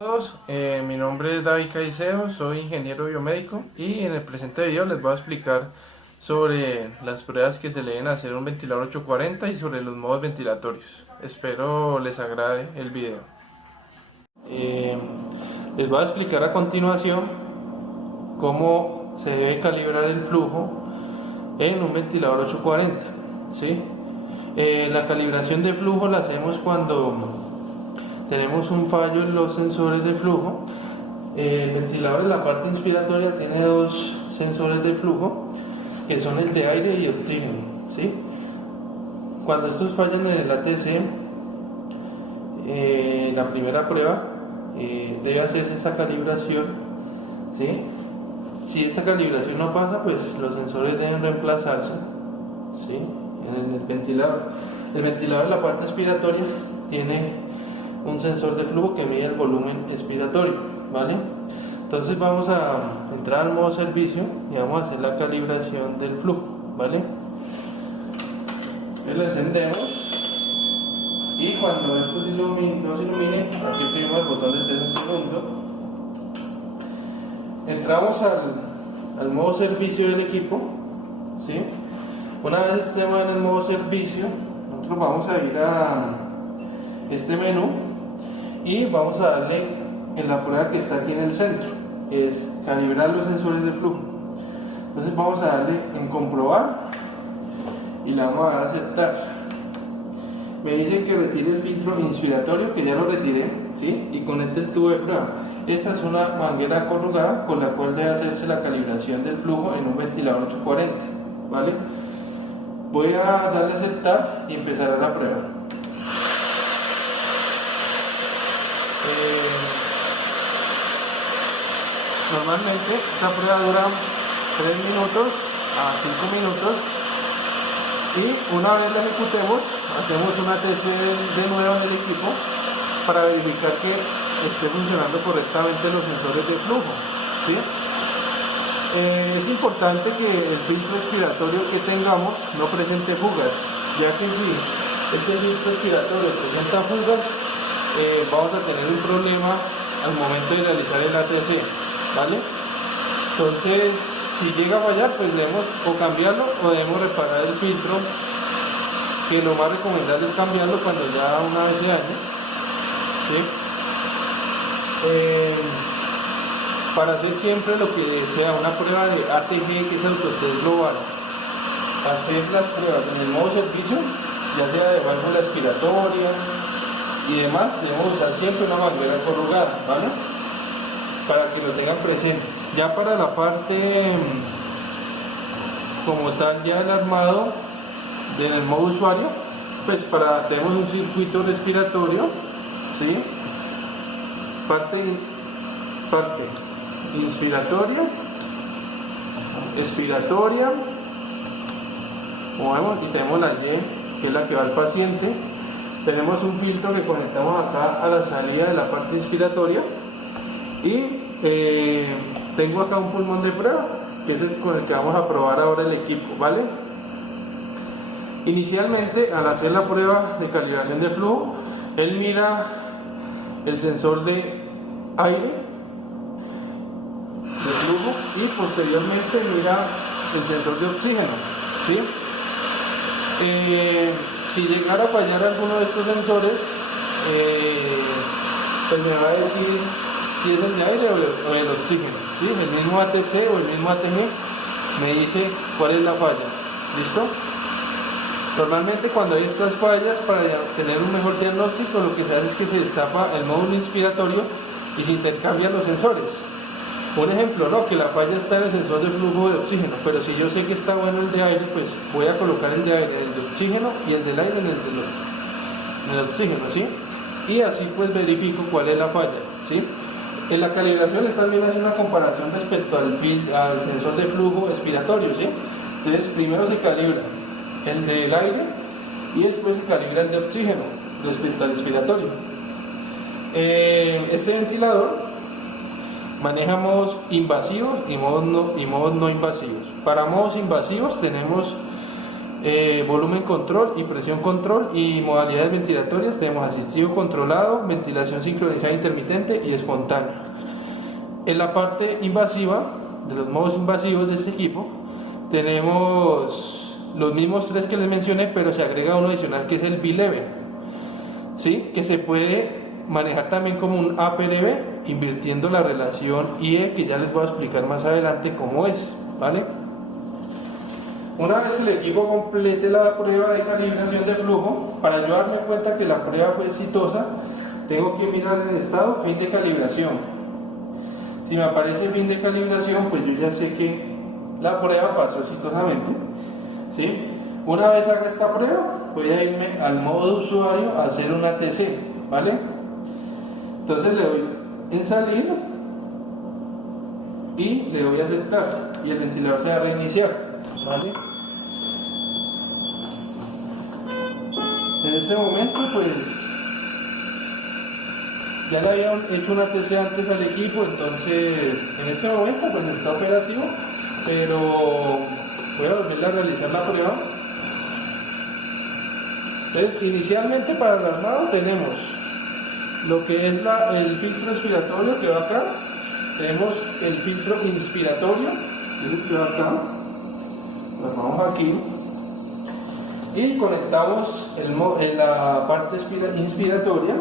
A todos, mi nombre es David Caicedo, soy ingeniero biomédico y en el presente video les voy a explicar sobre las pruebas que se le deben hacer a un ventilador 840 y sobre los modos ventilatorios. Espero les agrade el video. Eh, Les voy a explicar a continuación cómo se debe calibrar el flujo en un ventilador 840, ¿sí? La calibración de flujo la hacemos cuando tenemos un fallo en los sensores de flujo. El ventilador en la parte inspiratoria tiene dos sensores de flujo que son el de aire y oxígeno, ¿sí? Cuando estos fallan en el ATC, la primera prueba debe hacerse esta calibración, ¿sí? Si esta calibración no pasa, pues los sensores deben reemplazarse, ¿sí? En el ventilador. El ventilador en la parte expiratoria tiene un sensor de flujo que mide el volumen expiratorio, ¿vale? Entonces vamos a entrar al modo servicio y vamos a hacer la calibración del flujo, ¿vale? Lo encendemos y cuando esto se ilumine, aquí oprimimos el botón de 3 en segundo. Entramos al modo servicio del equipo, ¿sí? Una vez estemos en el modo servicio, nosotros vamos a ir a este menú y vamos a darle en la prueba que está aquí en el centro, que es calibrar los sensores de flujo. Entonces vamos a darle en comprobar y le vamos a dar a aceptar. Me dicen que retire el filtro inspiratorio, que ya lo retiré, ¿sí? Y conecte el tubo de prueba. Esta es una manguera corrugada con la cual debe hacerse la calibración del flujo en un ventilador 840, ¿vale? Voy a darle a aceptar y empezar la prueba. Normalmente esta prueba dura 3 minutos a 5 minutos y una vez la ejecutemos hacemos una ATC de nuevo en el equipo para verificar que esté funcionando correctamente los sensores de flujo, ¿sí? Es importante que el filtro expiratorio que tengamos no presente fugas, ya que si este filtro expiratorio presenta fugas, vamos a tener un problema al momento de realizar el ATC, ¿vale? Entonces, si llega a fallar, pues debemos o cambiarlo o debemos reparar el filtro, que lo más recomendable es cambiarlo cuando ya una vez se dañe, ¿sí? Para hacer siempre lo que sea una prueba de ATG, que es autotest global, hacer las pruebas en el modo servicio, ya sea de válvula expiratoria y demás, debemos usar siempre una manguera corrugada, ¿vale? Para que lo tengan presente. Ya para la parte como tal, ya el armado en el modo usuario, pues tenemos un circuito respiratorio, ¿sí? Parte inspiratoria, expiratoria, como vemos, y tenemos la Y, que es la que va al paciente. Tenemos un filtro que conectamos acá a la salida de la parte inspiratoria y tengo acá un pulmón de prueba, que es el con el que vamos a probar ahora el equipo, ¿vale? Inicialmente, al hacer la prueba de calibración de flujo, él mira el sensor de aire de flujo y posteriormente mira el sensor de oxígeno, ¿sí? Si llegara a fallar alguno de estos sensores, pues me va a decir si es el de aire o el oxígeno, ¿sí? El mismo ATC o el mismo ATG me dice cuál es la falla. ¿Listo? Normalmente cuando hay estas fallas, para tener un mejor diagnóstico, lo que se hace es que se destapa el módulo inspiratorio y se intercambian los sensores. Un ejemplo, ¿no? Que la falla está en el sensor de flujo de oxígeno, pero si yo sé que está bueno el de aire, pues voy a colocar el de aire, el de oxígeno, y el del aire en el oxígeno, ¿sí? Y así pues verifico cuál es la falla, ¿sí? En la calibración también hace una comparación respecto al sensor de flujo expiratorio, ¿sí? Entonces primero se calibra el del aire y después se calibra el de oxígeno respecto al expiratorio. Este ventilador maneja modos invasivos y modos no invasivos. Para modos invasivos tenemos volumen control y presión control, y modalidades ventilatorias tenemos asistido controlado, ventilación sincronizada intermitente y espontánea. En la parte invasiva, de los modos invasivos de este equipo, tenemos los mismos tres que les mencioné, pero se agrega uno adicional que es el B-Level, ¿sí? Que se puede manejar también como un APLB, invirtiendo la relación IE, que ya les voy a explicar más adelante cómo es, ¿vale? Una vez el equipo complete la prueba de calibración de flujo, para yo darme cuenta que la prueba fue exitosa, tengo que mirar el estado fin de calibración. Si me aparece fin de calibración, pues yo ya sé que la prueba pasó exitosamente, ¿sí? Una vez haga esta prueba, voy a irme al modo de usuario a hacer una TC, ¿vale? Entonces le doy en salir y le doy a aceptar y el ventilador se va a reiniciar, ¿vale? En este momento, pues ya le había hecho una TC antes al equipo, entonces en este momento pues está operativo, pero voy a volver a realizar la prueba. Entonces inicialmente para el armado tenemos lo que es el filtro expiratorio que va acá, tenemos el filtro inspiratorio que va acá, lo armamos aquí y conectamos en la parte inspiratoria,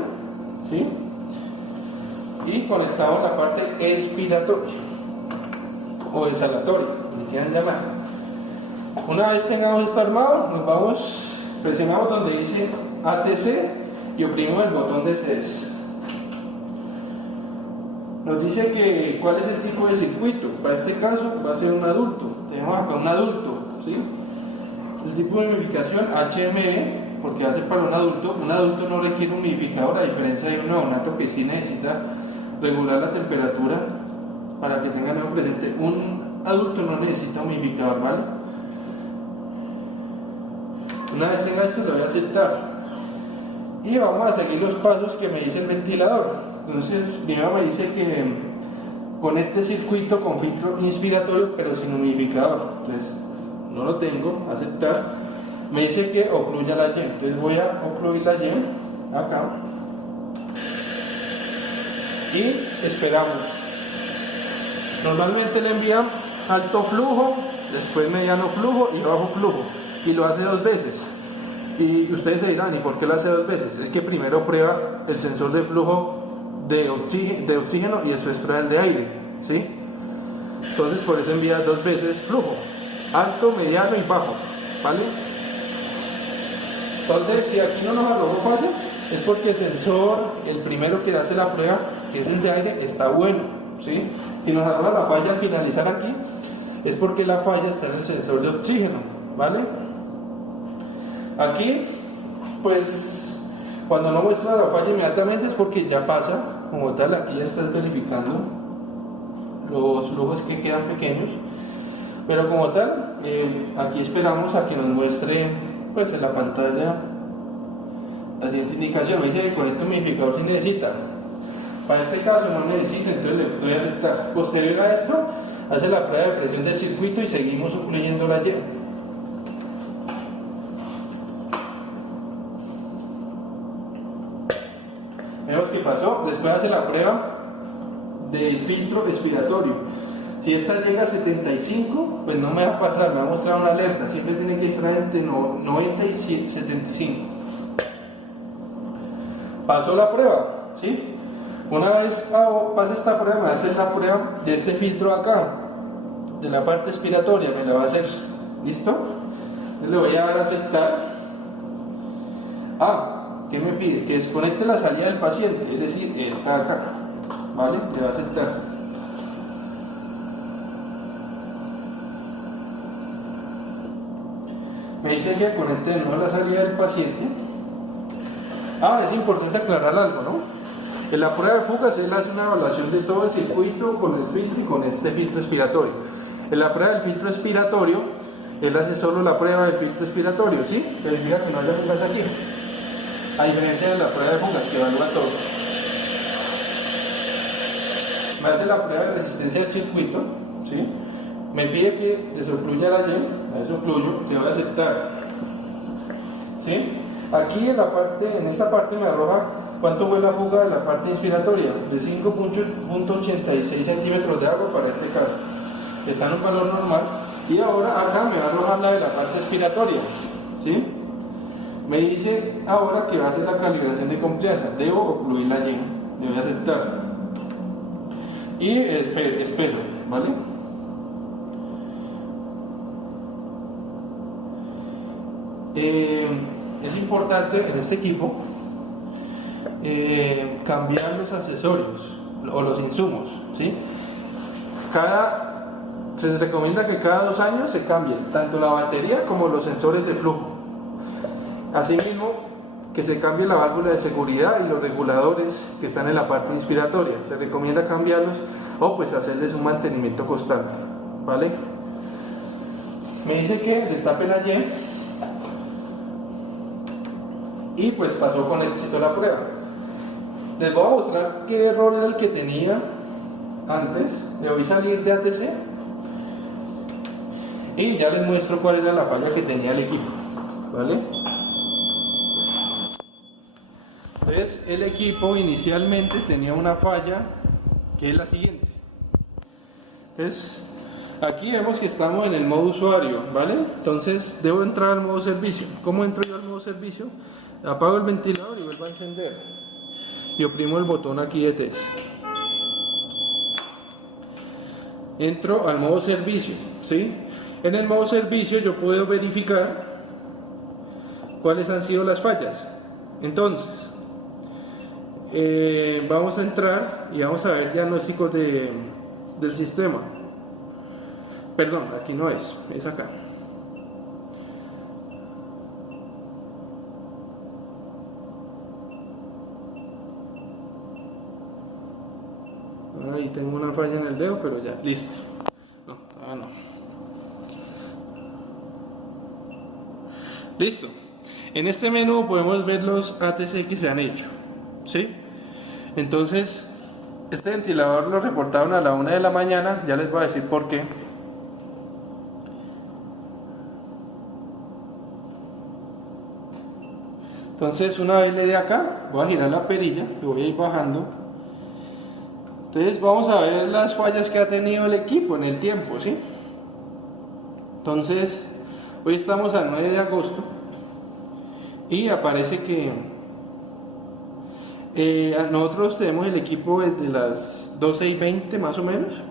¿sí? Y conectamos la parte expiratoria o exhalatoria, como quieran llamar. Una vez tengamos esto armado, nos vamos, presionamos donde dice ATC y oprimimos el botón de test. Nos dice que cuál es el tipo de circuito. Para este caso va a ser un adulto. Tenemos acá un adulto, ¿sí? El tipo de humidificación HME, porque va a ser para un adulto. Un adulto no requiere un humidificador, a diferencia de un neonato que sí necesita regular la temperatura. Para que tengan eso presente, un adulto no necesita un humidificador, ¿vale? Una vez tenga esto, lo voy a aceptar y vamos a seguir los pasos que me dice el ventilador. Entonces primero me dice que conecte circuito con filtro inspiratorio pero sin humidificador, entonces no lo tengo, aceptar. Me dice que ocluya la Y, entonces voy a ocluir la Y acá y esperamos. Normalmente le envían alto flujo, después mediano flujo y bajo flujo, y lo hace 2 veces. Y ustedes se dirán, ¿y por qué lo hace 2 veces? Es que primero prueba el sensor de flujo de oxígeno y después prueba el de aire, ¿sí? Entonces por eso envía 2 veces flujo, alto, mediano y bajo, ¿vale? Entonces si aquí no nos arrojó falla, es porque el sensor, el primero que hace la prueba, que es el de aire, está bueno, ¿sí? Si nos arroja la falla al finalizar aquí, es porque la falla está en el sensor de oxígeno, ¿vale? Aquí, pues, cuando no muestra la falla inmediatamente es porque ya pasa, como tal, aquí ya estás verificando los flujos que quedan pequeños, pero como tal, aquí esperamos a que nos muestre, pues, en la pantalla la siguiente indicación. Me dice que conecte humidificador si necesita. Para este caso no necesita, entonces le doy a aceptar. Posterior a esto, hace la prueba de presión del circuito y seguimos ocluyendo la Y. Vemos que pasó. Después hace la prueba del filtro expiratorio. Si esta llega a 75, pues no me va a pasar, me va a mostrar una alerta. Siempre tiene que estar entre 90 y 75. Pasó la prueba, ¿sí? Una vez pase esta prueba, me va a hacer la prueba de este filtro acá, de la parte expiratoria, me la va a hacer. ¿Listo? Entonces le voy a dar a aceptar. ¿Qué me pide? Que desconecte la salida del paciente, es decir, esta acá, ¿vale? Le va a aceptar. Me dice que conecte de nuevo la salida del paciente. Es importante aclarar algo, ¿no? En la prueba de fugas él hace una evaluación de todo el circuito con el filtro y con este filtro expiratorio. En la prueba del filtro expiratorio, él hace solo la prueba del filtro expiratorio, ¿sí? Verifica que no haya fugas aquí. A diferencia de la prueba de fugas que evalúa todo. Me hace la prueba de resistencia del circuito, ¿sí? Me pide que desocluya la Y, la desocluyo, le voy a aceptar. ¿sí? Aquí en esta parte me arroja cuánto fue la fuga de la parte inspiratoria, de 5.86 centímetros de agua para este caso, que está en un valor normal. Y ahora acá me va a arrojar la de la parte expiratoria, ¿sí? Me dice ahora que va a hacer la calibración de confianza. Debo ocluirla allí, debo aceptar. Y espero, ¿vale? Es importante en este equipo cambiar los accesorios o los insumos, ¿sí? Se recomienda que cada 2 años se cambien tanto la batería como los sensores de flujo. Asimismo, que se cambie la válvula de seguridad y los reguladores que están en la parte inspiratoria. Se recomienda cambiarlos o pues hacerles un mantenimiento constante, ¿vale? Me dice que destape la Y y pues pasó con éxito la prueba. Les voy a mostrar qué error era el que tenía antes. Le voy a salir de ATC y ya les muestro cuál era la falla que tenía el equipo, ¿vale? Entonces el equipo inicialmente tenía una falla que es la siguiente. Entonces aquí vemos que estamos en el modo usuario, ¿vale? Entonces debo entrar al modo servicio. ¿Cómo entro yo al modo servicio? Apago el ventilador y vuelvo a encender y oprimo el botón aquí de test. Entro al modo servicio, ¿sí? En el modo servicio yo puedo verificar cuáles han sido las fallas. Entonces vamos a entrar y vamos a ver diagnósticos del sistema. Perdón, aquí no es acá. Ahí tengo una falla en el dedo, pero ya, listo. No. Listo. En este menú podemos ver los ATC que se han hecho, ¿sí? Entonces, este ventilador lo reportaron a la 1 de la mañana, ya les voy a decir por qué. Entonces, una vez le dé acá, voy a girar la perilla y voy a ir bajando. Entonces, vamos a ver las fallas que ha tenido el equipo en el tiempo, ¿sí? Entonces, hoy estamos al 9 de agosto y aparece que nosotros tenemos el equipo desde las 12:20 más o menos.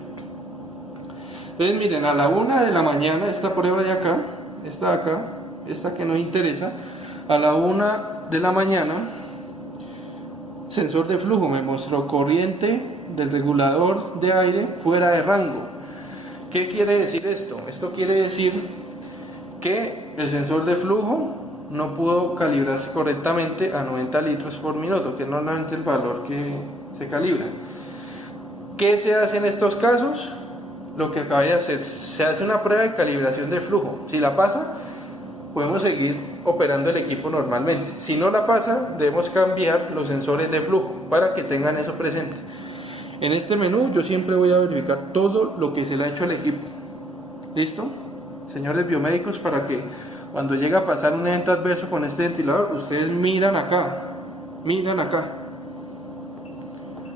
Entonces miren, a la 1 de la mañana esta prueba de acá, esta de acá, esta que nos interesa, a la 1 de la mañana sensor de flujo me mostró corriente del regulador de aire fuera de rango. ¿Qué quiere decir esto? Esto quiere decir que el sensor de flujo no pudo calibrarse correctamente a 90 litros por minuto, que es normalmente el valor que se calibra. ¿Qué se hace en estos casos? Lo que acabé de hacer, se hace una prueba de calibración de flujo. Si la pasa, podemos seguir operando el equipo normalmente. Si no la pasa, debemos cambiar los sensores de flujo para que tengan eso presente. En este menú yo siempre voy a verificar todo lo que se le ha hecho al equipo. ¿Listo? Señores biomédicos, para que cuando llegue a pasar un evento adverso con este ventilador, ustedes miran acá,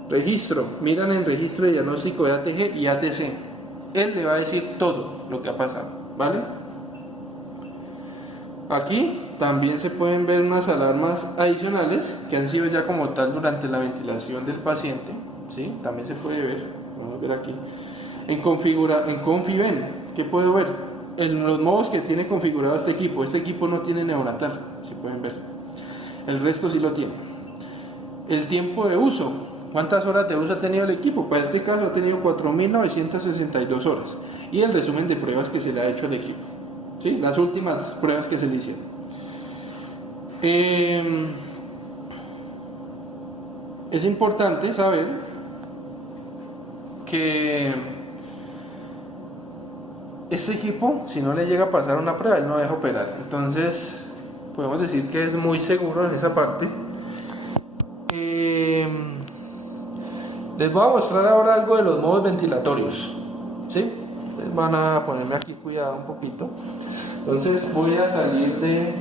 registro, miran el registro de diagnóstico de ATG y ATC. Él le va a decir todo lo que ha pasado, ¿vale? Aquí también se pueden ver unas alarmas adicionales que han sido ya como tal durante la ventilación del paciente, ¿sí? También se puede ver, vamos a ver aquí, en Confiven, ¿qué puedo ver? En los modos que tiene configurado este equipo no tiene neonatal, si pueden ver, el resto sí lo tiene. El tiempo de uso, ¿cuántas horas de uso ha tenido el equipo? Para este caso ha tenido 4.962 horas, y el resumen de pruebas que se le ha hecho al equipo, ¿sí? Las últimas pruebas que se le hicieron. Es importante saber que este equipo, si no le llega a pasar una prueba, él no deja operar. Entonces podemos decir que es muy seguro en esa parte. Les voy a mostrar ahora algo de los modos ventilatorios, ¿sí? Les van a ponerme aquí cuidado un poquito. Entonces voy a salir de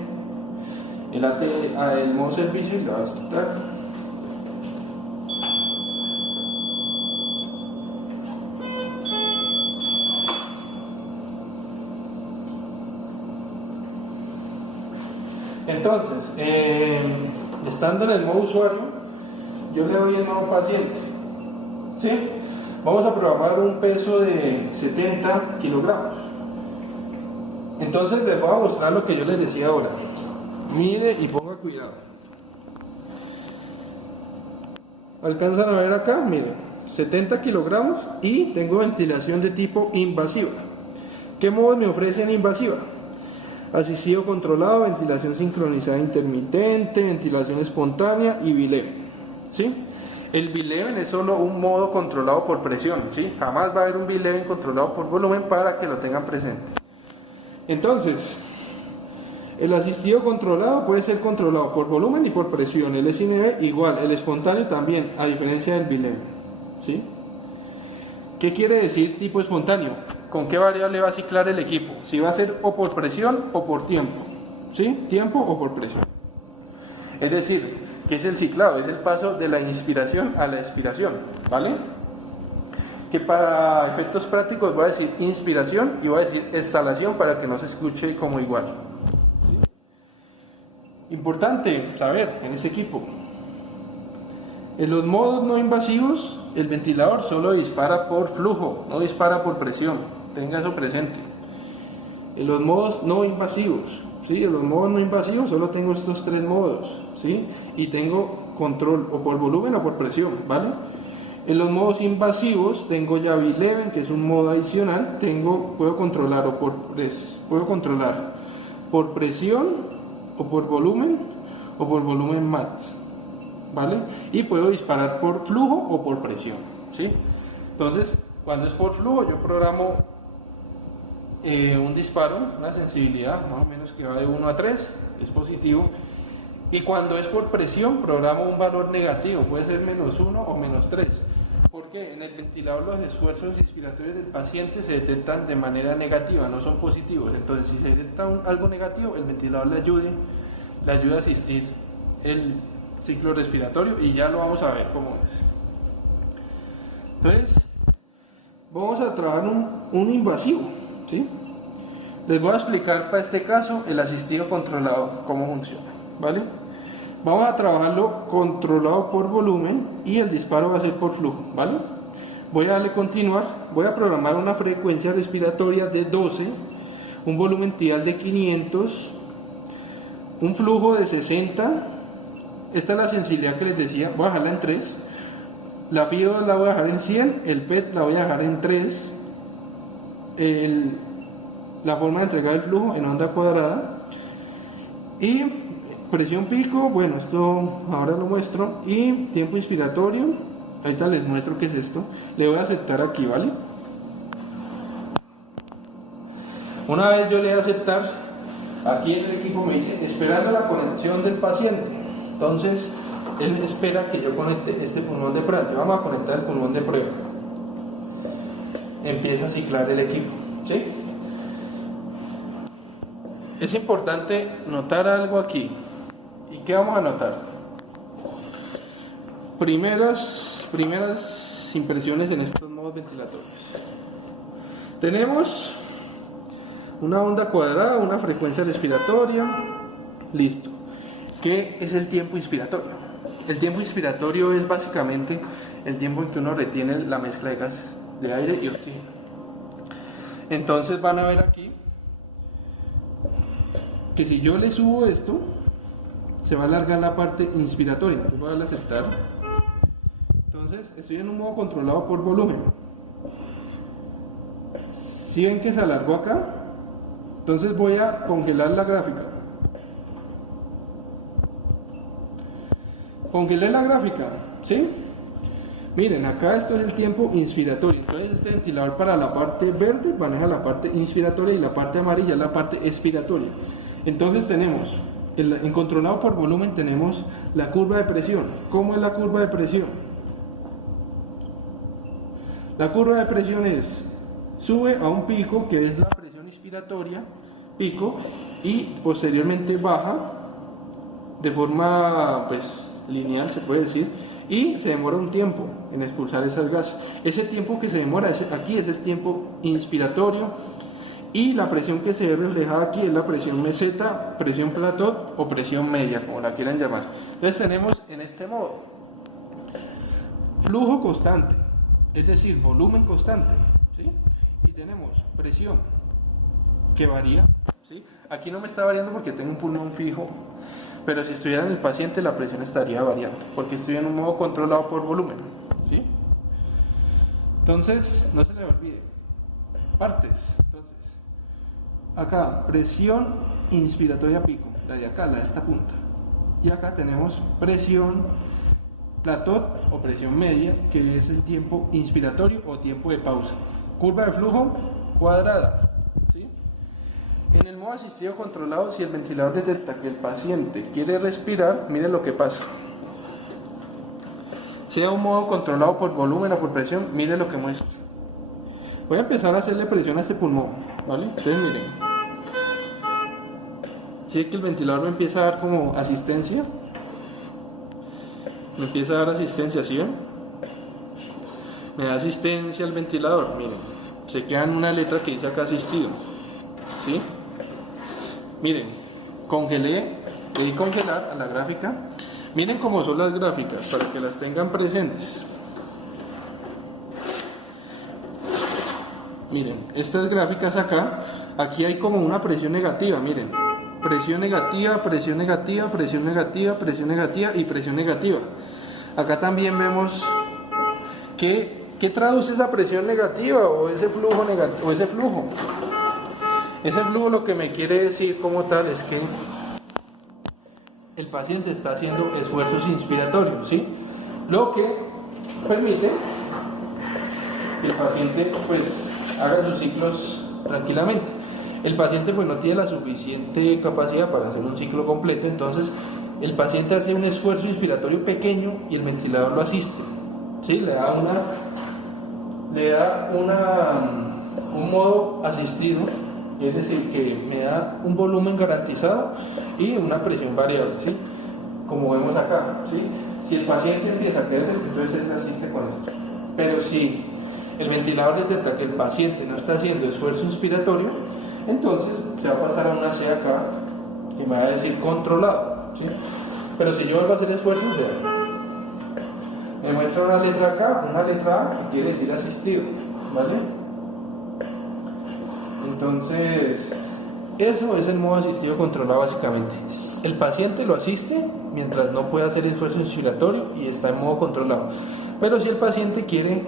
el modo servicio y le va a aceptar. Entonces, estando en el modo usuario, yo le doy el modo paciente, ¿sí? Vamos a programar un peso de 70 kilogramos. Entonces les voy a mostrar lo que yo les decía ahora. Mire y ponga cuidado. Alcanzan a ver acá, miren, 70 kilogramos y tengo ventilación de tipo invasiva. ¿Qué modos me ofrecen invasiva? Asistido controlado, ventilación sincronizada intermitente, ventilación espontánea y V11, ¿sí? El V11 es solo un modo controlado por presión, ¿sí? Jamás va a haber un V11 controlado por volumen, para que lo tengan presente. Entonces, el asistido controlado puede ser controlado por volumen y por presión. El SNV igual, el espontáneo también, a diferencia del V11, ¿sí? ¿Qué quiere decir tipo espontáneo? ¿Con qué variable va a ciclar el equipo? Si va a ser o por presión o por tiempo, ¿sí? Tiempo o por presión. Es decir, ¿qué es el ciclado? Es el paso de la inspiración a la expiración, ¿vale? Que para efectos prácticos voy a decir inspiración y voy a decir exhalación para que no se escuche como igual, ¿sí? Importante saber en este equipo. En los modos no invasivos, el ventilador solo dispara por flujo, no dispara por presión, tenga eso presente. En los modos no invasivos, ¿sí? En los modos no invasivos solo tengo estos tres modos, ¿sí? Y tengo control o por volumen o por presión, ¿vale? En los modos invasivos tengo ya V11, que es un modo adicional, puedo controlar por presión o por volumen max, ¿vale? Y puedo disparar por flujo o por presión, ¿sí? Entonces, cuando es por flujo, yo programo un disparo, una sensibilidad más o menos que va de 1 a 3, es positivo. Y cuando es por presión, programo un valor negativo, puede ser -1 o -3. Porque en el ventilador los esfuerzos inspiratorios del paciente se detectan de manera negativa, no son positivos. Entonces, si se detecta algo negativo, el ventilador le ayuda a asistir el ciclo respiratorio, y ya lo vamos a ver cómo es. Entonces, vamos a trabajar un invasivo, ¿sí? Les voy a explicar para este caso el asistido controlado, cómo funciona, ¿vale? Vamos a trabajarlo controlado por volumen y el disparo va a ser por flujo, ¿vale? Voy a darle continuar, voy a programar una frecuencia respiratoria de 12, un volumen tidal de 500, un flujo de 60, esta es la sensibilidad que les decía, voy a dejarla en 3, la FIO la voy a dejar en 100, el PET la voy a dejar en 3, la forma de entregar el flujo en onda cuadrada, y presión pico, bueno, esto ahora lo muestro, y tiempo inspiratorio, ahorita les muestro qué es esto, le voy a aceptar aquí, ¿vale? Una vez yo le voy a aceptar, aquí el equipo me dice, esperando la conexión del paciente, entonces él espera que yo conecte este pulmón de prueba, vamos a conectar el pulmón de prueba, empieza a ciclar el equipo, ¿sí? Es importante notar algo aquí. ¿Y qué vamos a notar? Primeras impresiones en estos modos ventilatorios. Tenemos una onda cuadrada, una frecuencia respiratoria, listo. ¿Qué es el tiempo inspiratorio? El tiempo inspiratorio es básicamente el tiempo en que uno retiene la mezcla de gases, de aire y oxígeno. Entonces van a ver aquí que si yo le subo esto, se va a alargar la parte inspiratoria. Entonces voy a darle a aceptar. Entonces estoy en un modo controlado por volumen. Si ven que se alargó acá, entonces voy a congelar la gráfica. Congelé la gráfica, ¿sí? Miren, acá esto es el tiempo inspiratorio. Entonces este ventilador para la parte verde maneja la parte inspiratoria y la parte amarilla la parte expiratoria. Entonces tenemos, en controlado por volumen tenemos la curva de presión. ¿Cómo es la curva de presión? La curva de presión sube a un pico que es la presión inspiratoria, pico, y posteriormente baja de forma pues lineal, se puede decir, y se demora un tiempo en expulsar esas gases. Ese tiempo que se demora aquí es el tiempo inspiratorio, y la presión que se ve reflejada aquí es la presión meseta, presión plató o presión media, como la quieran llamar. Entonces tenemos en este modo flujo constante, es decir, volumen constante, ¿sí? Y tenemos presión que varía, ¿sí? Aquí no me está variando porque tengo un pulmón fijo, pero si estuviera en el paciente la presión estaría variando, porque estoy en un modo controlado por volumen, ¿sí? Entonces, no se le olvide, partes. Entonces, acá, presión inspiratoria pico, la de acá, la de esta punta. Y acá tenemos presión plató o presión media, que es el tiempo inspiratorio o tiempo de pausa. Curva de flujo cuadrada, ¿sí? En el modo asistido controlado, si el ventilador detecta que el paciente quiere respirar, mire lo que pasa. Sea un modo controlado por volumen o por presión, mire lo que muestra. Voy a empezar a hacerle presión a este pulmón, ¿vale? Entonces miren. Si es que el ventilador me empieza a dar como asistencia. Me empieza a dar asistencia, ¿sí ven? Me da asistencia al ventilador, miren. Se queda en una letra que dice acá asistido, ¿sí? Miren, congelé, le di congelar a la gráfica. Miren cómo son las gráficas, para que las tengan presentes. Miren, estas gráficas acá, aquí hay como una presión negativa, miren. Presión negativa, presión negativa, presión negativa, presión negativa y presión negativa. Acá también vemos que ¿qué traduce esa presión negativa o ese flujo negativo o ese flujo? Ese flujo lo que me quiere decir como tal es que el paciente está haciendo esfuerzos inspiratorios, ¿sí? Lo que permite que el paciente pues haga sus ciclos tranquilamente. El paciente pues no tiene la suficiente capacidad para hacer un ciclo completo, entonces el paciente hace un esfuerzo inspiratorio pequeño y el ventilador lo asiste, ¿sí? Le da un modo asistido, es decir, que me da un volumen garantizado y una presión variable, ¿sí? Como vemos acá, ¿sí? Si el paciente empieza a crecer, entonces él asiste con esto. Pero si el ventilador detecta que el paciente no está haciendo esfuerzo inspiratorio, entonces se va a pasar a una C acá que me va a decir controlado, ¿sí? Pero si yo vuelvo a hacer esfuerzos, me muestra una letra acá, una letra A, que quiere decir asistido, ¿vale? Entonces, eso es el modo asistido controlado básicamente. El paciente lo asiste mientras no puede hacer esfuerzo inspiratorio y está en modo controlado. Pero si el paciente quiere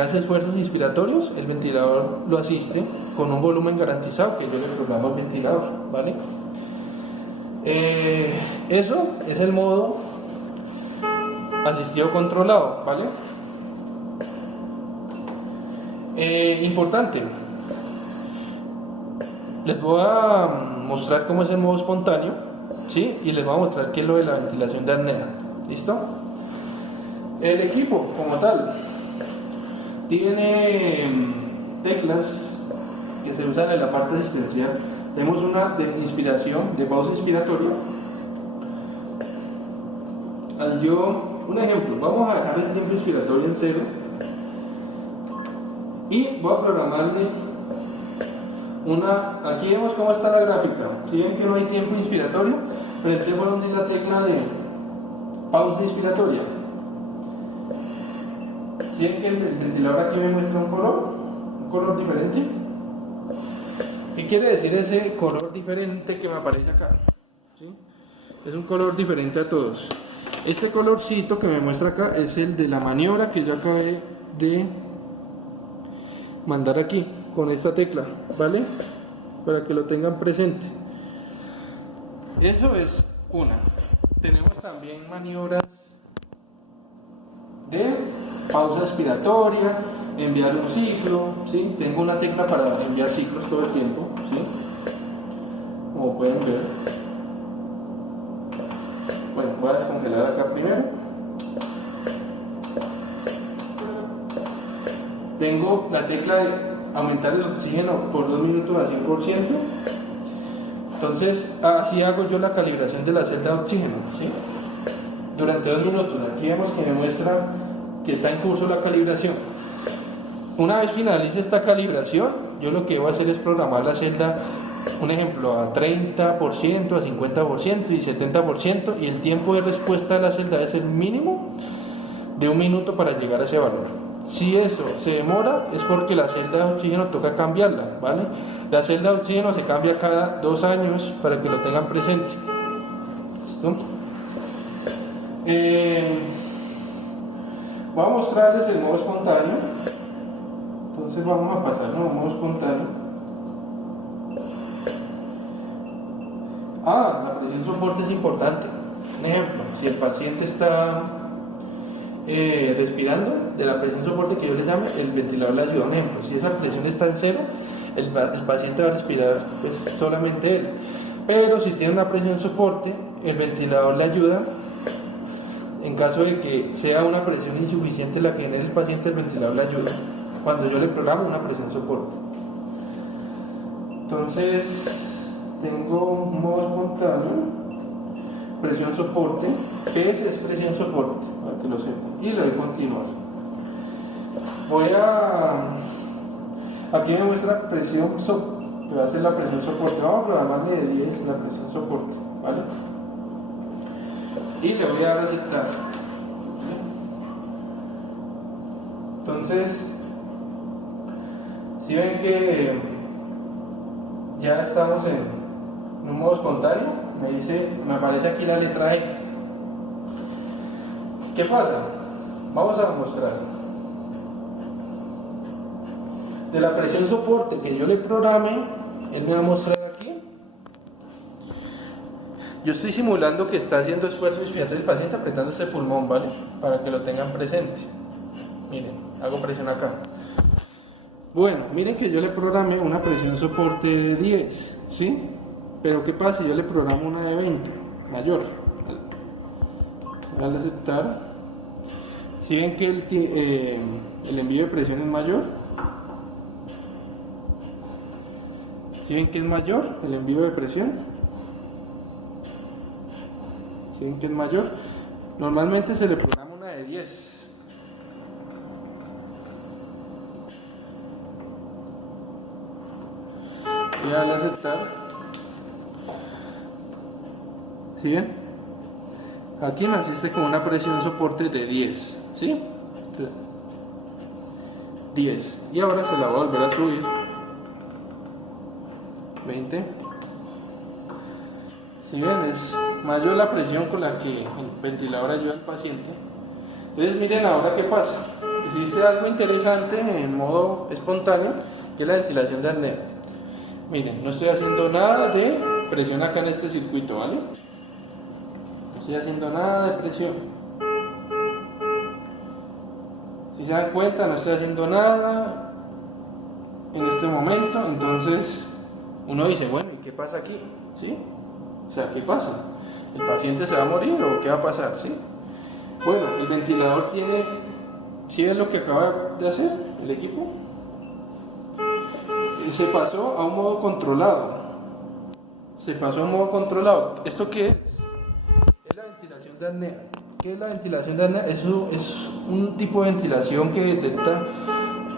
hace esfuerzos inspiratorios, el ventilador lo asiste con un volumen garantizado que yo le programo al ventilador, ¿vale? Eso es el modo asistido controlado, ¿vale? Importante, les voy a mostrar cómo es el modo espontáneo, ¿sí? Y les voy a mostrar qué es lo de la ventilación de apnea, ¿listo? El equipo como tal tiene teclas que se usan en la parte asistencial. Tenemos una de inspiración, de pausa inspiratoria. Un ejemplo, vamos a dejar el tiempo inspiratorio en 0 y voy a programarle aquí vemos cómo está la gráfica. Si ven que no hay tiempo inspiratorio, pero el tiempo donde es la tecla de pausa inspiratoria. Si ven que el ventilador aquí me muestra un color diferente. ¿Qué quiere decir ese color diferente que me aparece acá? ¿Sí? Es un color diferente a todos. Este colorcito que me muestra acá es el de la maniobra que yo acabé de mandar aquí con esta tecla, ¿vale? Para que lo tengan presente. Eso es una. Tenemos también maniobras de pausa expiratoria, enviar un ciclo, ¿sí? Tengo una tecla para enviar ciclos todo el tiempo, ¿sí? Como pueden ver. Bueno, voy a descongelar acá primero. Tengo la tecla de aumentar el oxígeno por 2 minutos a 100%. Entonces, así hago yo la calibración de la celda de oxígeno, ¿sí? Durante 2 minutos. Aquí vemos que me muestra que está en curso la calibración. Una vez finalice esta calibración, yo lo que voy a hacer es programar la celda, un ejemplo, a 30%, a 50% y 70%, y el tiempo de respuesta de la celda debe ser mínimo de 1 minuto para llegar a ese valor. Si eso se demora, es porque la celda de oxígeno toca cambiarla, ¿vale? La celda de oxígeno se cambia cada 2 años para que lo tengan presente. ¿Listo? Voy a mostrarles el modo espontáneo. Entonces vamos a pasarlo a modo espontáneo. La presión soporte es importante. Un ejemplo, si el paciente está respirando, de la presión soporte que yo le llame, el ventilador le ayuda. Un ejemplo, si esa presión está en cero, el paciente va a respirar pues, solamente él. Pero si tiene una presión soporte, el ventilador le ayuda. En caso de que sea una presión insuficiente la que genere el paciente, el ventilador le ayuda cuando yo le programo una presión soporte. Entonces, tengo un modo espontáneo, presión soporte, ¿qué es presión soporte? Para que lo sepan, y le doy continuar. Aquí me muestra presión soporte, que va a ser la presión soporte, vamos a programarle de 10 la presión soporte, ¿vale? Y le voy a dar a aceptar. Entonces, si ven que ya estamos en un modo espontáneo, me aparece aquí la letra E. ¿Qué pasa? Vamos a mostrar. De la presión soporte que yo le programe, él me va a mostrar aquí. Yo estoy simulando que está haciendo esfuerzo respiratorio el paciente apretando este pulmón, ¿vale? Para que lo tengan presente. Miren, hago presión acá. Bueno, miren que yo le programé una presión soporte de 10, ¿sí? Pero ¿qué pasa si yo le programo una de 20, mayor? Al aceptar, si ven que el envío de presión es mayor, si ven que es mayor el envío de presión, si ven que es mayor, normalmente se le programa una de 10. Y al aceptar, ¿sí ven? Aquí me asiste con una presión soporte de 10, ¿sí? 10. Y ahora se la voy a volver a subir. 20. ¿Sí ven? Es mayor la presión con la que el ventilador ayuda al paciente. Entonces miren ahora qué pasa. Existe algo interesante en modo espontáneo, que es la ventilación de apnea. Miren, no estoy haciendo nada de presión acá en este circuito, ¿vale? No estoy haciendo nada de presión. Si se dan cuenta, no estoy haciendo nada en este momento. Entonces uno dice, bueno, ¿y qué pasa aquí? ¿Sí? O sea, ¿qué pasa? ¿El paciente se va a morir o qué va a pasar? ¿Sí? Bueno, el ventilador tiene, ¿sí ven lo que acaba de hacer el equipo? Se pasó a un modo controlado. Se pasó a un modo controlado. ¿Esto qué es? Es la ventilación de apnea. ¿Qué es la ventilación de apnea? Eso es un tipo de ventilación que detecta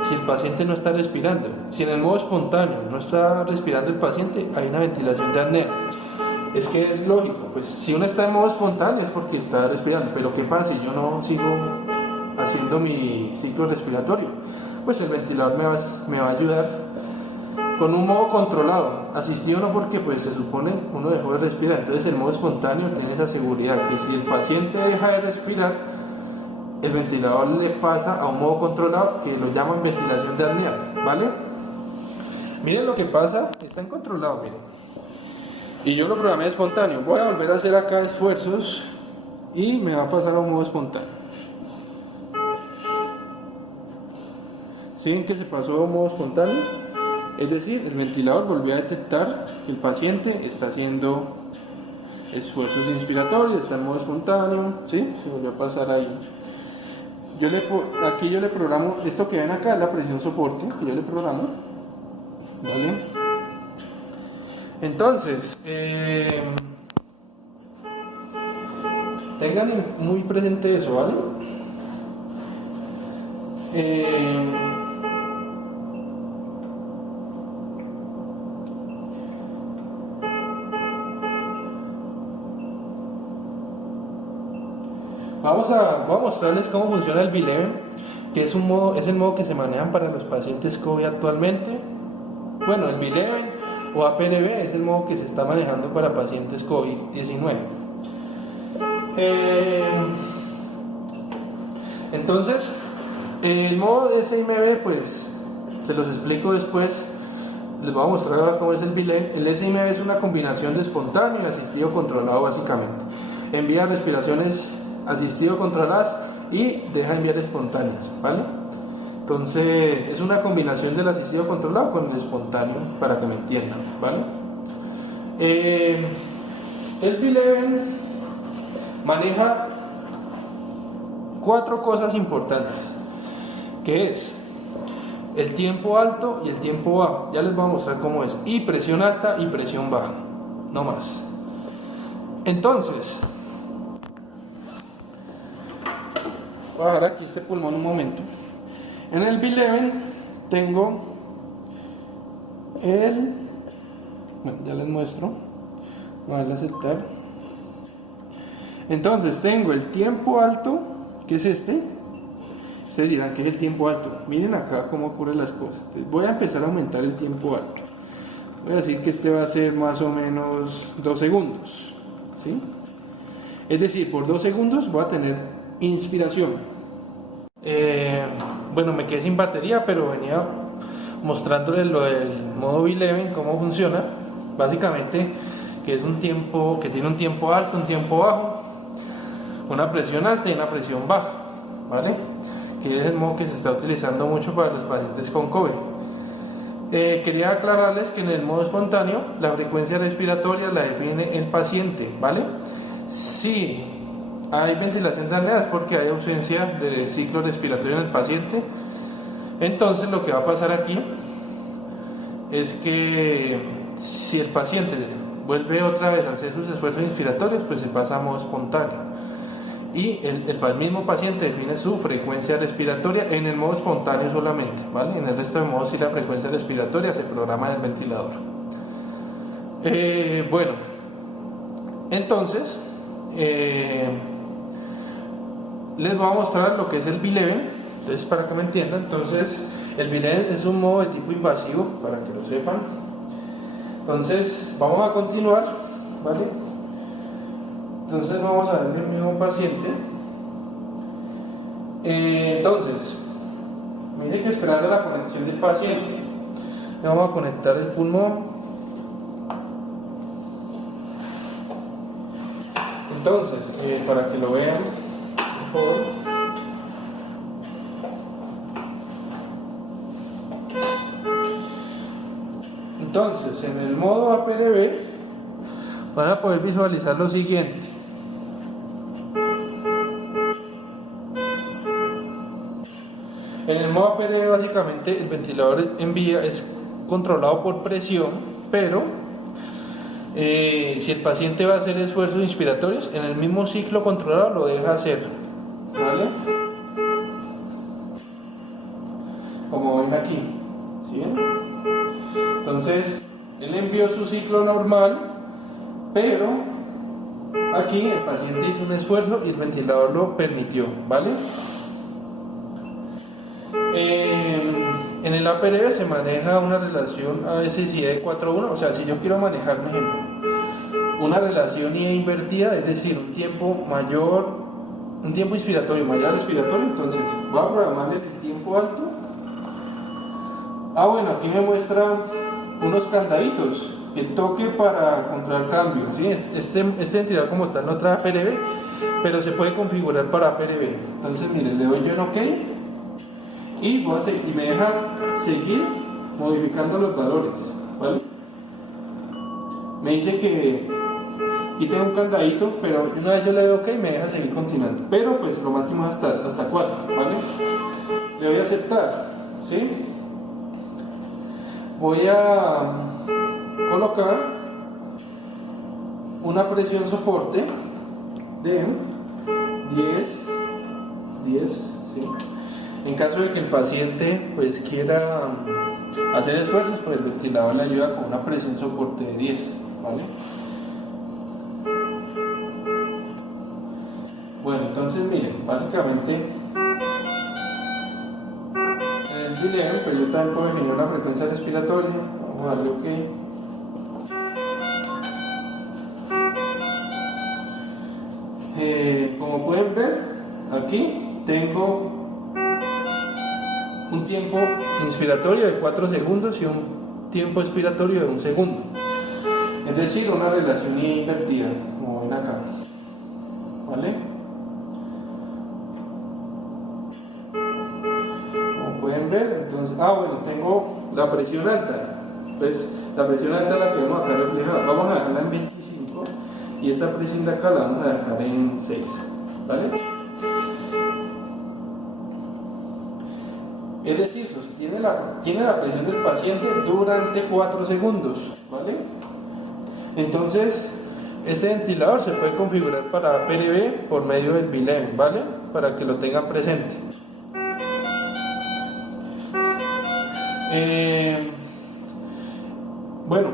si el paciente no está respirando. Si en el modo espontáneo no está respirando el paciente, hay una ventilación de apnea. Es que es lógico, pues si uno está en modo espontáneo es porque está respirando, pero ¿qué pasa si yo no sigo haciendo mi ciclo respiratorio? Pues el ventilador me va a ayudar con un modo controlado, asistido no, porque pues se supone uno dejó de respirar. Entonces el modo espontáneo tiene esa seguridad que si el paciente deja de respirar, el ventilador le pasa a un modo controlado que lo llaman ventilación de apnea, ¿vale? Miren lo que pasa, está en controlado, miren. Y yo lo programé espontáneo. Voy a volver a hacer acá esfuerzos y me va a pasar a un modo espontáneo. ¿Sí ven que se pasó a un modo espontáneo? Es decir, el ventilador volvió a detectar que el paciente está haciendo esfuerzos inspiratorios, está en modo espontáneo, ¿sí? Se volvió a pasar ahí. Aquí yo le programo, esto que ven acá es la presión soporte que yo le programo, ¿vale? Entonces, tengan muy presente eso, ¿vale? Voy a mostrarles cómo funciona el B11, que es el modo que se manejan para los pacientes COVID actualmente. Bueno, el B11 o APRB es el modo que se está manejando para pacientes COVID-19. Entonces, el modo SIMB, pues se los explico después. Les voy a mostrar ahora cómo es el B11. El SIMB es una combinación de espontáneo y asistido controlado, básicamente. Envía respiraciones asistido controladas y deja enviar espontáneas, ¿vale? Entonces es una combinación del asistido controlado con el espontáneo, para que me entiendan, ¿vale? El B11 maneja 4 cosas importantes, que es el tiempo alto y el tiempo bajo. Ya les voy a mostrar cómo es, y presión alta y presión baja, no más. Entonces, voy a dejar aquí este pulmón un momento. En el B11 tengo ya les muestro, voy a darle a aceptar. Entonces tengo el tiempo alto, que es este. Ustedes dirán que es el tiempo alto. Miren acá cómo ocurren las cosas. Entonces voy a empezar a aumentar el tiempo alto. Voy a decir que este va a ser más o menos 2 segundos, ¿sí? Es decir, por 2 segundos voy a tener inspiración. Bueno, me quedé sin batería, pero venía mostrándoles lo del modo B11, cómo funciona. Básicamente, que es un tiempo que tiene un tiempo alto, un tiempo bajo, una presión alta y una presión baja, ¿vale? Que es el modo que se está utilizando mucho para los pacientes con COVID. Quería aclararles que en el modo espontáneo la frecuencia respiratoria la define el paciente, ¿vale? Si hay ventilación de apnea es porque hay ausencia de ciclo respiratorio en el paciente. Entonces lo que va a pasar aquí es que si el paciente vuelve otra vez a hacer sus esfuerzos inspiratorios, pues se pasa a modo espontáneo. Y el mismo paciente define su frecuencia respiratoria en el modo espontáneo solamente, ¿vale? En el resto de modos sí la frecuencia respiratoria se programa en el ventilador. Bueno, entonces les voy a mostrar lo que es el B11. Entonces, para que me entiendan, entonces el B11 es un modo de tipo invasivo, para que lo sepan. Entonces vamos a continuar, ¿vale? Entonces vamos a darle al mismo paciente. Entonces, me dice que esperar a la conexión del paciente. Le vamos a conectar el pulmón. Entonces, para que lo vean mejor. Entonces, en el modo APRB van a poder visualizar lo siguiente. En el modo APRB básicamente el ventilador es controlado por presión, pero si el paciente va a hacer esfuerzos inspiratorios, en el mismo ciclo controlado lo deja hacer, ¿vale? Como ven aquí, ¿sí? Entonces, él envió su ciclo normal, pero aquí el paciente hizo un esfuerzo y el ventilador lo permitió, ¿vale? En el APRB se maneja una relación a veces IA de 4:1, o sea, si yo quiero manejar un ejemplo, una relación IA invertida, es decir, un tiempo inspiratorio mayor al expiratorio, entonces voy a programarle el tiempo alto. Bueno, aquí me muestra unos candaditos que toque para controlar cambios, ¿sí? Este ventilador como tal no trae APRB, pero se puede configurar para APRB. Entonces, miren, le doy yo en OK y voy a seguir, y me deja seguir modificando los valores, ¿vale? Me dice que aquí tengo un candadito, pero una vez yo le doy OK me deja seguir continuando, pero pues lo máximo es hasta 4, ¿vale? Le voy a aceptar, ¿sí? Voy a colocar una presión soporte de 10, ¿sí? En caso de que el paciente pues quiera hacer esfuerzos, pues el ventilador le ayuda con una presión soporte de 10, ¿vale? Bueno, entonces miren, básicamente en el V11 pues yo también puedo definir una frecuencia respiratoria. Vamos a darle OK. Como pueden ver, aquí tengo un tiempo inspiratorio de 4 segundos y un tiempo expiratorio de 1 segundo. Es decir, una relación invertida, como ven acá. ¿Vale? Como pueden ver, entonces, bueno, tengo la presión alta. Pues la presión alta la tenemos acá reflejada. Vamos a dejarla en 25 y esta presión de acá la vamos a dejar en 6. ¿Vale? Es decir, sostiene tiene la presión del paciente durante 4 segundos, ¿vale? Entonces, este ventilador se puede configurar para APRB por medio del V11, ¿vale? Para que lo tengan presente. Bueno,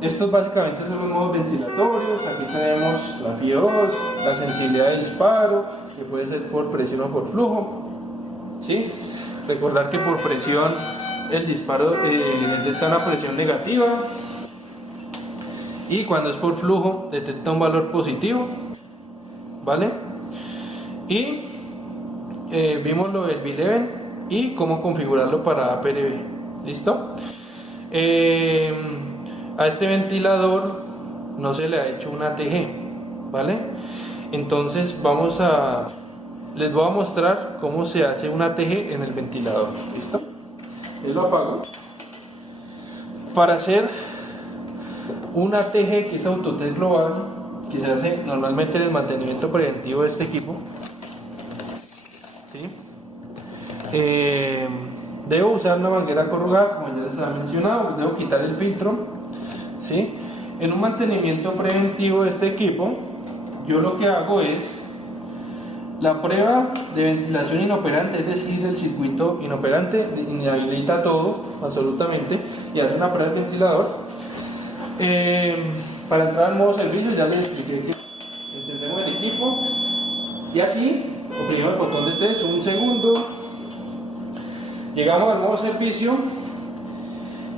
estos básicamente son los modos ventilatorios. Aquí tenemos la FIO2, la sensibilidad de disparo, que puede ser por presión o por flujo, ¿sí? Recordar que por presión el disparo detecta una presión negativa y cuando es por flujo detecta un valor positivo, ¿vale? Y vimos lo del V11 y cómo configurarlo para APRB. ¿Listo? A este ventilador no se le ha hecho una ATG, ¿vale? Entonces les voy a mostrar cómo se hace una ATG en el ventilador. ¿Listo? Yo lo apago. Para hacer una ATG, que es autotest global, que se hace normalmente en el mantenimiento preventivo de este equipo, ¿sí? Debo usar una manguera corrugada, como ya les había mencionado. Debo quitar el filtro, ¿sí? En un mantenimiento preventivo de este equipo, yo lo que hago es la prueba de ventilación inoperante, es decir, el circuito inoperante inhabilita todo, absolutamente, y hace una prueba del ventilador. Para entrar al modo servicio, ya les expliqué que encendemos el equipo, y aquí oprimimos el botón de test, 1 segundo, llegamos al modo servicio,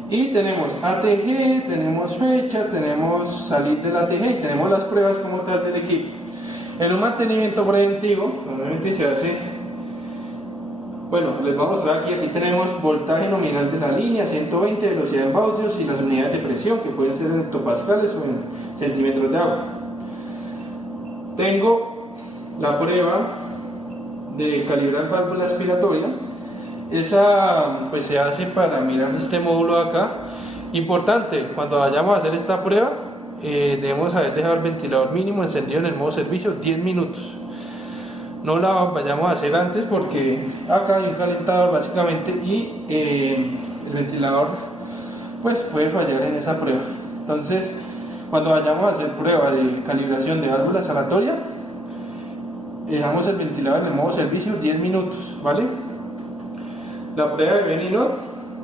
y tenemos ATG, tenemos fecha, tenemos salir de la ATG, y tenemos las pruebas como tal del equipo. En un mantenimiento preventivo, normalmente se hace, bueno, les voy a mostrar aquí tenemos voltaje nominal de la línea, 120, velocidad en baudios y las unidades de presión, que pueden ser en hectopascales o en centímetros de agua. Tengo la prueba de calibrar válvula aspiratoria. Esa pues se hace para mirar este módulo de acá. Importante, cuando vayamos a hacer esta prueba, debemos haber dejado el ventilador mínimo encendido en el modo servicio 10 minutos. No la vayamos a hacer antes porque acá hay un calentador básicamente y el ventilador pues puede fallar en esa prueba. Entonces, cuando vayamos a hacer prueba de calibración de válvula salatoria, dejamos el ventilador en el modo servicio 10 minutos, ¿vale? La prueba de Benino,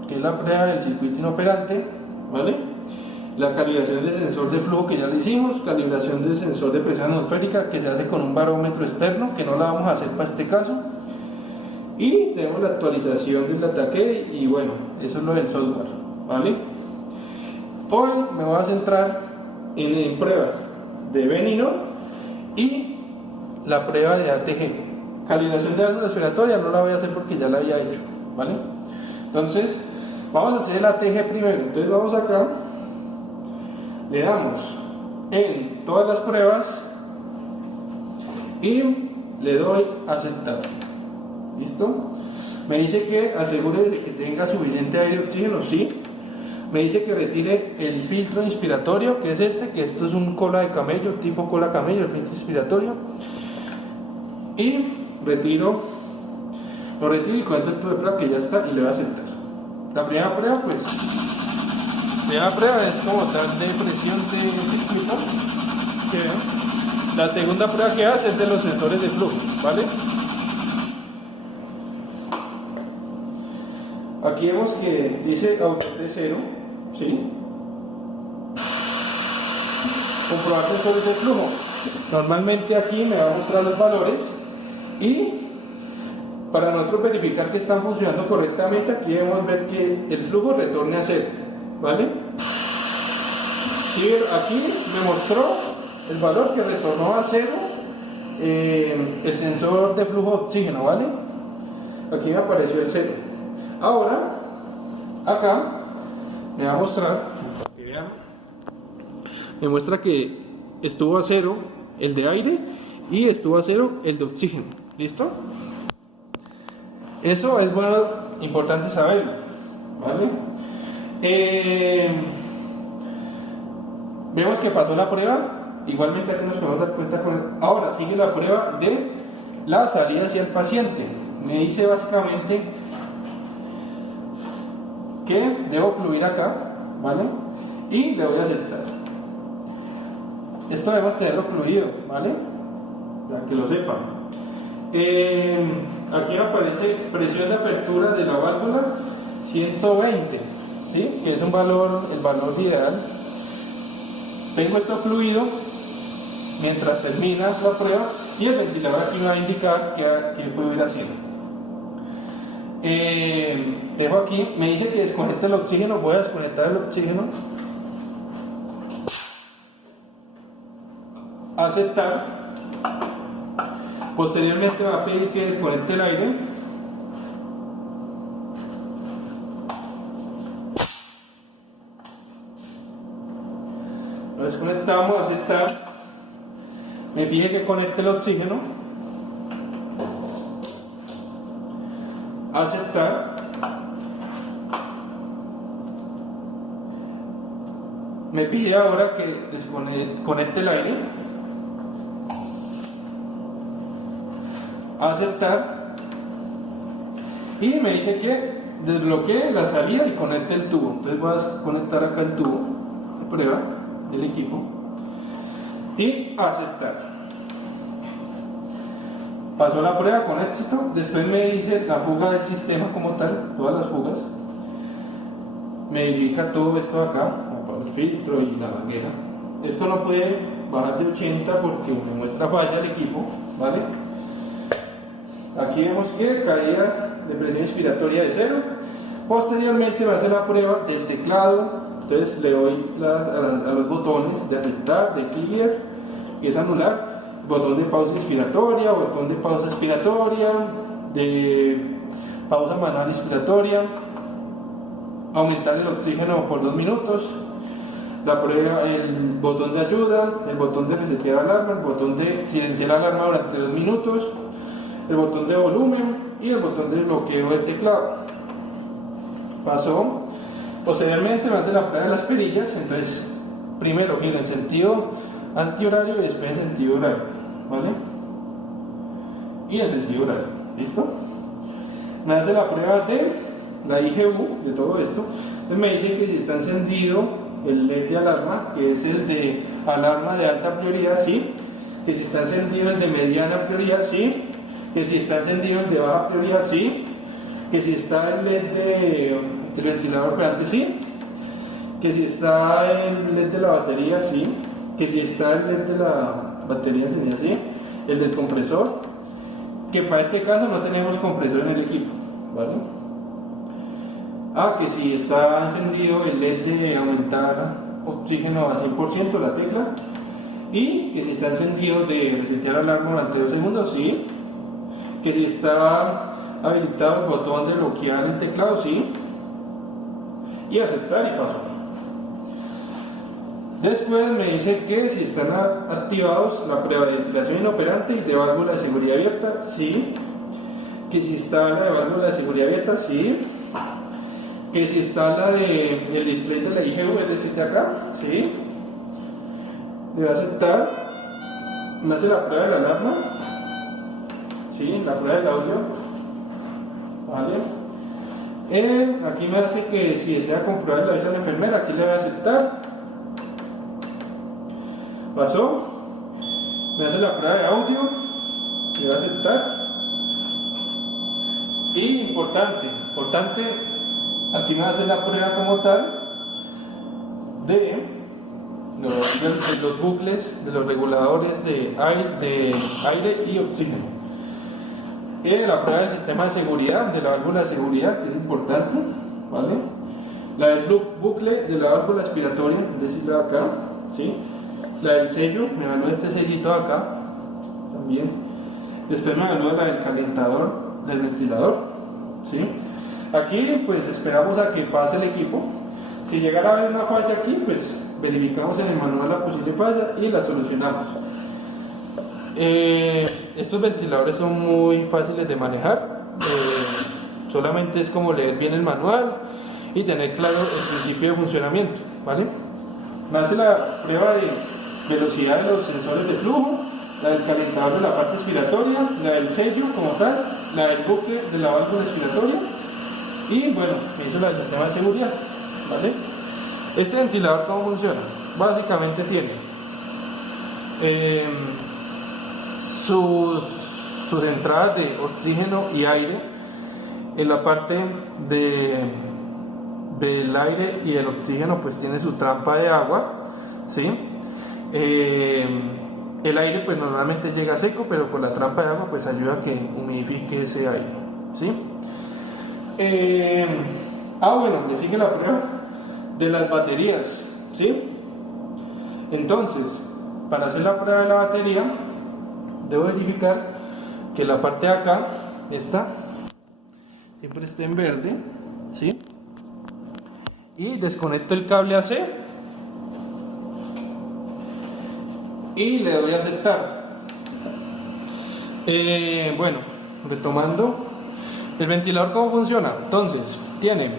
que es la prueba del circuito inoperante, ¿vale? La calibración del sensor de flujo, que ya lo hicimos, calibración del sensor de presión atmosférica, que se hace con un barómetro externo, que no la vamos a hacer para este caso, y tenemos la actualización del ataque, y bueno, eso es lo del software, ¿vale? Hoy me voy a centrar en pruebas de Benino y la prueba de ATG. Calibración de válvula respiratoria no la voy a hacer porque ya la había hecho, ¿vale? Entonces, vamos a hacer el ATG primero. Entonces vamos acá, le damos en todas las pruebas y le doy a aceptar. ¿Listo? Me dice que asegure de que tenga suficiente aire y oxígeno, sí. Me dice que retire el filtro inspiratorio, que es que esto es un cola de camello, tipo cola camello, el filtro inspiratorio. Y lo retiro y cuento el prueba que ya está y le voy a aceptar. La primera prueba, pues, es como tal de presión de circuito. que la segunda prueba que hace es de los sensores de flujo, ¿vale? Aquí vemos que dice outlet de 0, ¿sí? Comprobar sensores de flujo. Normalmente aquí me va a mostrar los valores y para nosotros verificar que están funcionando correctamente, aquí debemos ver que el flujo retorne a 0, ¿vale? Sí, aquí me mostró el valor que retornó a 0 el sensor de flujo de oxígeno, ¿vale? Aquí me apareció el 0. Ahora, acá me va a mostrar, para que vean, me muestra que estuvo a 0 el de aire y estuvo a 0 el de oxígeno. ¿Listo? Eso es bueno, importante saberlo, ¿vale? Vemos que pasó la prueba. Igualmente aquí nos podemos dar cuenta ahora sigue la prueba de la salida hacia el paciente. Me dice básicamente que debo fluir acá, ¿vale? Y le voy a aceptar. Esto debemos tenerlo fluido, ¿vale? Para que lo sepan. Aquí aparece presión de apertura de la válvula 120, ¿sí? Que es el valor ideal. Tengo esto fluido mientras termina la prueba y el ventilador aquí me va a indicar que puedo ir haciendo. Dejo aquí, me dice que desconecte el oxígeno, voy a desconectar el oxígeno, aceptar. Posteriormente va a pedir que desconecte el aire. Lo desconectamos, aceptar. Me pide que conecte el oxígeno, aceptar. Me pide ahora que desconecte el aire, aceptar, y me dice que desbloquee la salida y conecte el tubo. Entonces voy a conectar acá el tubo de prueba del equipo y aceptar. Pasó la prueba con éxito. Después me dice la fuga del sistema como tal, todas las fugas. Me verifica todo esto acá, el filtro y la manguera. Esto no puede bajar de 80 porque me muestra falla el equipo, ¿vale? Aquí vemos que caída de presión inspiratoria de 0. Posteriormente va a hacer la prueba del teclado. Entonces le doy a los botones de aceptar, de clear, que es anular, botón de pausa inspiratoria, botón de pausa expiratoria, de pausa manual inspiratoria, aumentar el oxígeno por 2 minutos, la prueba, el botón de ayuda, el botón de resetear alarma, el botón de silenciar la alarma durante 2 minutos, el botón de volumen y el botón de bloqueo del teclado. Pasó. Posteriormente me hace la prueba de las perillas. Entonces primero gira en sentido antihorario y después en sentido horario, ¿vale? Y en sentido horario, ¿listo? Me hace la prueba de la IGU de todo esto. Entonces me dice que si está encendido el LED de alarma, que es el de alarma de alta prioridad, sí. Que si está encendido el de mediana prioridad, sí. Que si está encendido el de baja prioridad, sí. Que si está el LED de el ventilador operante, sí. Que si está el LED de la batería, sí. Que si está el LED de la batería, sería así. El del compresor, que para este caso no tenemos compresor en el equipo, ¿vale? Que si está encendido el LED de aumentar oxígeno a 100%, la tecla. Y que si está encendido de resetear alarma durante 2 segundos, sí. Que si está habilitado el botón de bloquear el teclado, sí. Y aceptar y paso. Después me dice que si están activados la prueba de ventilación inoperante y de válvula de seguridad abierta, sí. Que si está la de válvula de seguridad abierta, sí. Que si está la del display de la IGU, es decir, de acá, sí. Le voy a aceptar. Me hace la prueba de la alarma, sí, la prueba del audio, vale. Aquí me hace que si desea comprobar el aviso a la enfermera, aquí le voy a aceptar. Pasó. me hace la prueba de audio, le va a aceptar. Y importante, aquí me va a hacer la prueba como tal de los bucles, de los reguladores de aire y oxígeno. La prueba del sistema de seguridad, de la válvula de seguridad, que es importante, ¿vale? La del bucle de la válvula aspiratoria, es decir, la de acá, ¿sí? La del sello, me ganó este sellito de acá, también. Después me ganó la del calentador del ventilador, ¿sí? Aquí pues esperamos a que pase el equipo. Si llegara a haber una falla aquí, pues verificamos en el manual la posible falla y la solucionamos. Estos ventiladores son muy fáciles de manejar, solamente es como leer bien el manual y tener claro el principio de funcionamiento, ¿vale? Me hace la prueba de velocidad de los sensores de flujo, la del calentador de la parte aspiratoria, la del sello como tal, la del bucle de la válvula aspiratoria y bueno, me hizo la del sistema de seguridad, ¿vale? Este ventilador, ¿cómo funciona? Básicamente tiene sus entradas de oxígeno y aire. En la parte del aire y el oxígeno pues tiene su trampa de agua, ¿sí? El aire pues normalmente llega seco, pero con la trampa de agua pues ayuda a que humidifique ese aire, ¿sí? Bueno, le sigue la prueba de las baterías, ¿sí? Entonces, para hacer la prueba de la batería, debo verificar que la parte de acá, esta, siempre esté en verde, ¿sí? Y desconecto el cable AC y le doy a aceptar. Bueno, retomando, el ventilador, ¿cómo funciona? Entonces, tiene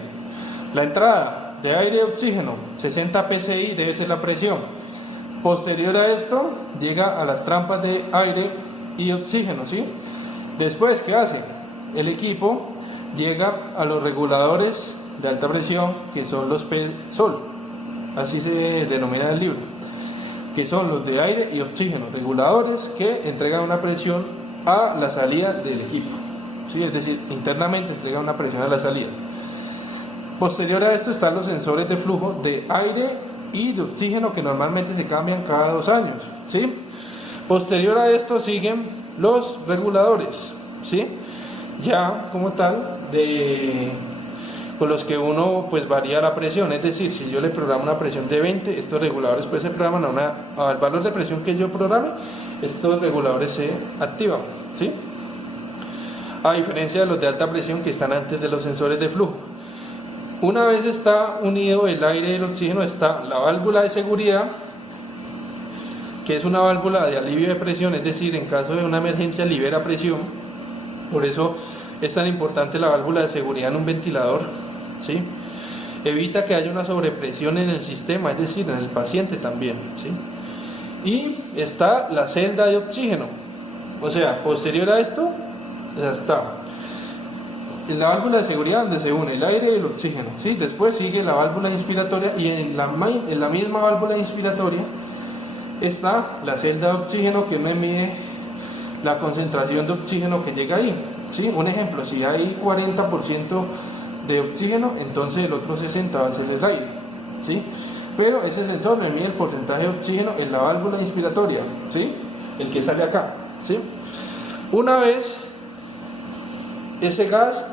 la entrada de aire y oxígeno, 60 psi debe ser la presión. Posterior a esto, llega a las trampas de aire y oxígeno, ¿sí? Después, ¿qué hace? El equipo llega a los reguladores de alta presión, que son los PSOL, así se denomina en el libro, que son los de aire y oxígeno, reguladores que entregan una presión a la salida del equipo, ¿sí? Es decir, internamente entregan una presión a la salida. Posterior a esto están los sensores de flujo de aire y de oxígeno, que normalmente se cambian cada 2 años, ¿sí? Posterior a esto siguen los reguladores, ¿sí? Ya como tal, con los que uno pues varía la presión, es decir, si yo le programo una presión de 20, estos reguladores pues se programan al valor de presión que yo programe, estos reguladores se activan, ¿sí? A diferencia de los de alta presión que están antes de los sensores de flujo. Una vez está unido el aire y el oxígeno, está la válvula de seguridad, que es una válvula de alivio de presión, es decir, en caso de una emergencia libera presión. Por eso es tan importante la válvula de seguridad en un ventilador, ¿sí? Evita que haya una sobrepresión en el sistema, es decir, en el paciente también, ¿sí? Y está la celda de oxígeno, o sea, posterior a esto, ya está en la válvula de seguridad donde se une el aire y el oxígeno, ¿sí? Después sigue la válvula inspiratoria y en la misma válvula inspiratoria está la celda de oxígeno, que me mide la concentración de oxígeno que llega ahí, ¿sí? Un ejemplo, si hay 40% de oxígeno, entonces el otro 60% va a ser el aire, ¿sí? Pero ese sensor me mide el porcentaje de oxígeno en la válvula inspiratoria, ¿sí? El que sale acá, ¿sí? Una vez ese gas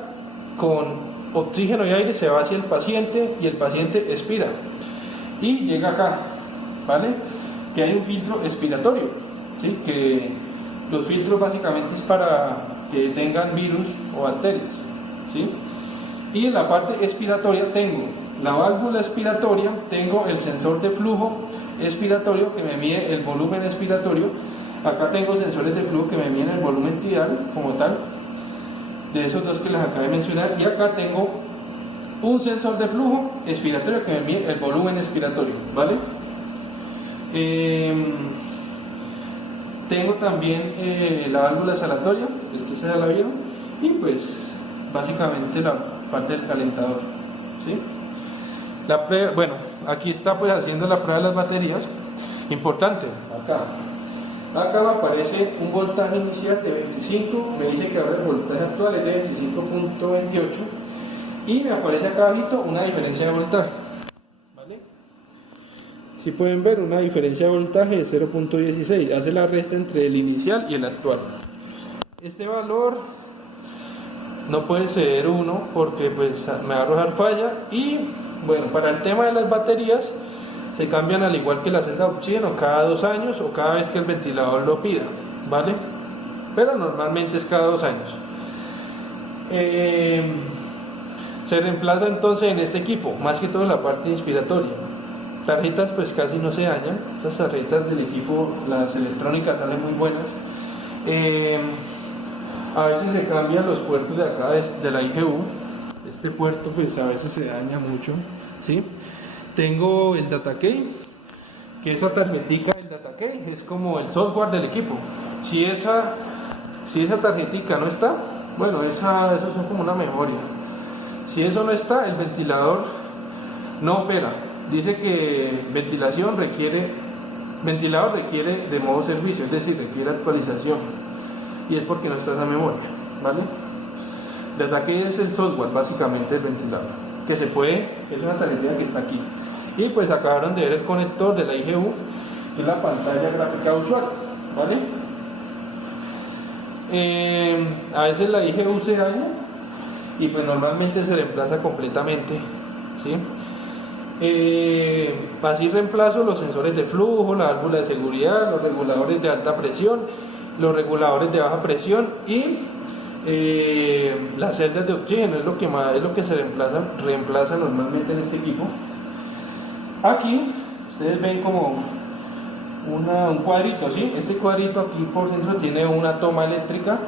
con oxígeno y aire se va hacia el paciente y el paciente expira y llega acá, ¿vale? Que hay un filtro expiratorio, ¿sí? Que los filtros básicamente es para que tengan virus o bacterias, ¿sí? Y en la parte expiratoria tengo la válvula expiratoria, tengo el sensor de flujo expiratorio que me mide el volumen expiratorio. Acá tengo sensores de flujo que me miden el volumen tidal como tal, de esos dos que les acabé de mencionar, y acá tengo un sensor de flujo expiratorio que me mide el volumen expiratorio, ¿vale? Tengo también la válvula salatoria, que se la vieron, y pues básicamente la parte del calentador, ¿sí? Bueno, aquí está pues haciendo la prueba de las baterías. Importante, acá Acá me aparece un voltaje inicial de 25, me dice que ahora el voltaje actual es de 25.28 y me aparece acá abajito una diferencia de voltaje, ¿vale? Si pueden ver una diferencia de voltaje de 0.16, hace la resta entre el inicial y el actual. Este valor no puede ser 1 porque pues me va a arrojar falla. Y bueno, para el tema de las baterías se cambian al igual que la celda de oxígeno cada 2 años o cada vez que el ventilador lo pida, ¿vale? Pero normalmente es cada 2 años. Se reemplaza entonces en este equipo, más que todo la parte inspiratoria. Tarjetas pues casi no se dañan, estas tarjetas del equipo, las electrónicas salen muy buenas. A veces se cambian los puertos de acá de la IGU, este puerto pues a veces se daña mucho, ¿sí? Tengo el data key, que esa tarjetica del data key es como el software del equipo. Si esa tarjetica no está, bueno, esas son como una memoria. Si eso no está, el ventilador no opera. Dice que ventilador requiere de modo servicio, es decir, requiere actualización, y es porque no está esa memoria, ¿vale? El data key es el software básicamente del ventilador, que se puede, es una tarjeta que está aquí. Y pues acabaron de ver el conector de la IGU, que es la pantalla gráfica de usuario, ¿vale? A veces la IGU se daña y pues normalmente se reemplaza completamente, ¿sí? Así reemplazo los sensores de flujo, la válvula de seguridad, los reguladores de alta presión, los reguladores de baja presión y las celdas de oxígeno, es lo que se reemplaza normalmente en este equipo. Aquí ustedes ven como un cuadrito, ¿sí? Este cuadrito aquí por dentro tiene una toma eléctrica,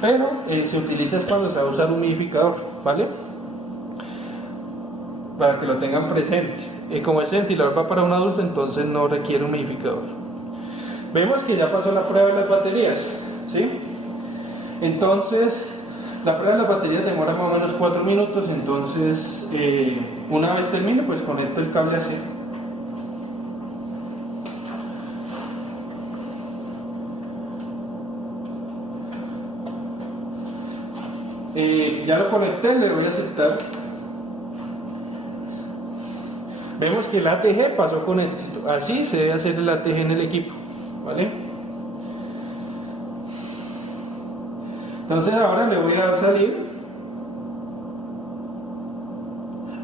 pero se utiliza cuando se va a usar un humidificador, ¿vale? Para que lo tengan presente. Como este ventilador va para un adulto, entonces no requiere un humidificador. Vemos que ya pasó la prueba de las baterías, ¿sí? Entonces la prueba de las baterías demora más o menos 4 minutos, entonces una vez termine pues conecto el cable AC. Ya lo conecté, le voy a aceptar. Vemos que el ATG pasó con éxito. Así se debe hacer el ATG en el equipo, ¿vale? Entonces ahora le voy a dar salir.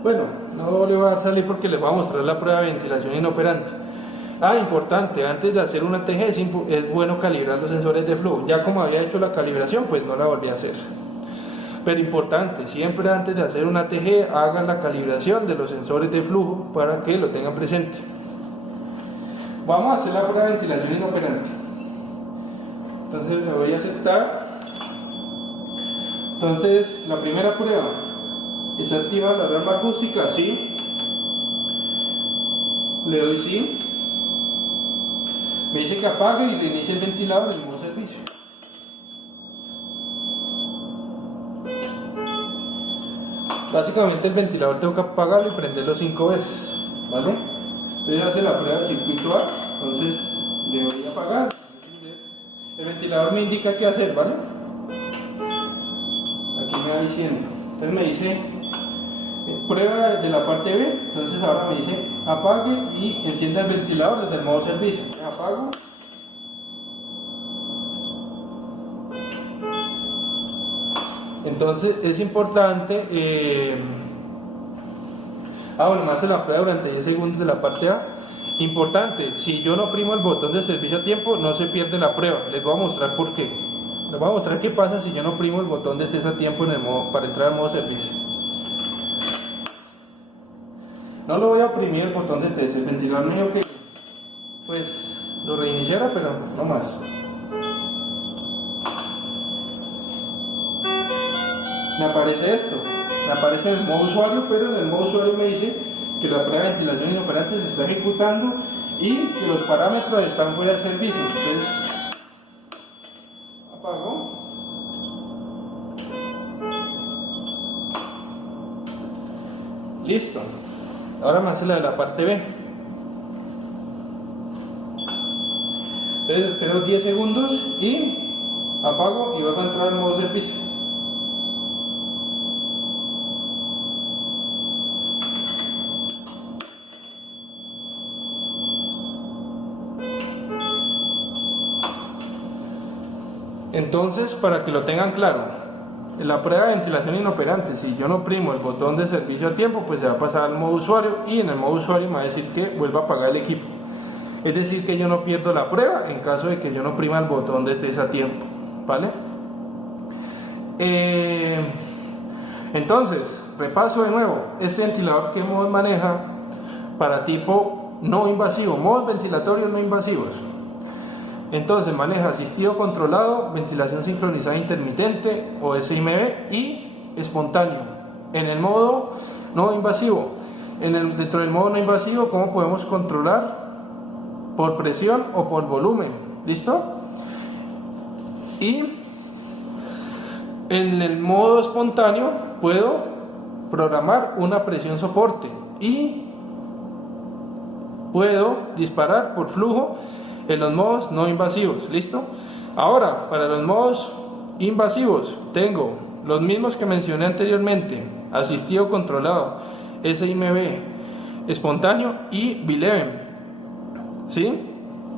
Bueno, no le voy a dar salir porque les voy a mostrar la prueba de ventilación inoperante. Importante, antes de hacer un ATG es bueno calibrar los sensores de flujo. Ya como había hecho la calibración, pues no la volví a hacer. Pero importante, siempre antes de hacer un ATG hagan la calibración de los sensores de flujo para que lo tengan presente. Vamos a hacer la prueba de ventilación inoperante. Entonces le voy a aceptar. Entonces la primera prueba es activar la alarma acústica, sí. Le doy sí. Me dice que apague y reinicie el ventilador en el mismo servicio. Básicamente el ventilador tengo que apagarlo y prenderlo 5 veces, ¿vale? Entonces hace la prueba del circuito A, entonces le voy a apagar. El ventilador me indica qué hacer, ¿vale? Aquí me va diciendo. Entonces me dice prueba de la parte B, entonces ahora me dice apague y encienda el ventilador desde el modo servicio. Apago. Entonces es importante, bueno, me hace la prueba durante 10 segundos de la parte A. Importante, si yo no oprimo el botón de servicio a tiempo, no se pierde la prueba. Les voy a mostrar por qué. Les voy a mostrar qué pasa si yo no oprimo el botón de test a tiempo para entrar al modo servicio. No lo voy a oprimir el botón de test, el ventilador me dijo que pues lo reiniciara, pero no más. Me aparece esto, me aparece en el modo usuario, pero en el modo usuario me dice que la prueba de ventilación inoperante se está ejecutando y que los parámetros están fuera de servicio. Entonces apago. Listo. Ahora me hace la de la parte B. Entonces espero 10 segundos y apago y vuelvo a entrar en modo servicio. Entonces, para que lo tengan claro, en la prueba de ventilación inoperante, si yo no oprimo el botón de servicio a tiempo, pues se va a pasar al modo usuario y en el modo usuario me va a decir que vuelva a apagar el equipo. Es decir, que yo no pierdo la prueba en caso de que yo no oprima el botón de test a tiempo, ¿vale? Entonces, repaso de nuevo, este ventilador que MODES maneja para tipo no invasivo, modos ventilatorios no invasivos. Entonces maneja asistido controlado, ventilación sincronizada intermitente o SIMB y espontáneo. En el modo no invasivo, dentro del modo no invasivo, ¿cómo podemos controlar? Por presión o por volumen, ¿listo? Y en el modo espontáneo puedo programar una presión soporte y puedo disparar por flujo en los modos no invasivos, ¿listo? Ahora, para los modos invasivos tengo los mismos que mencioné anteriormente: asistido controlado, SIMB, espontáneo y B11, ¿sí?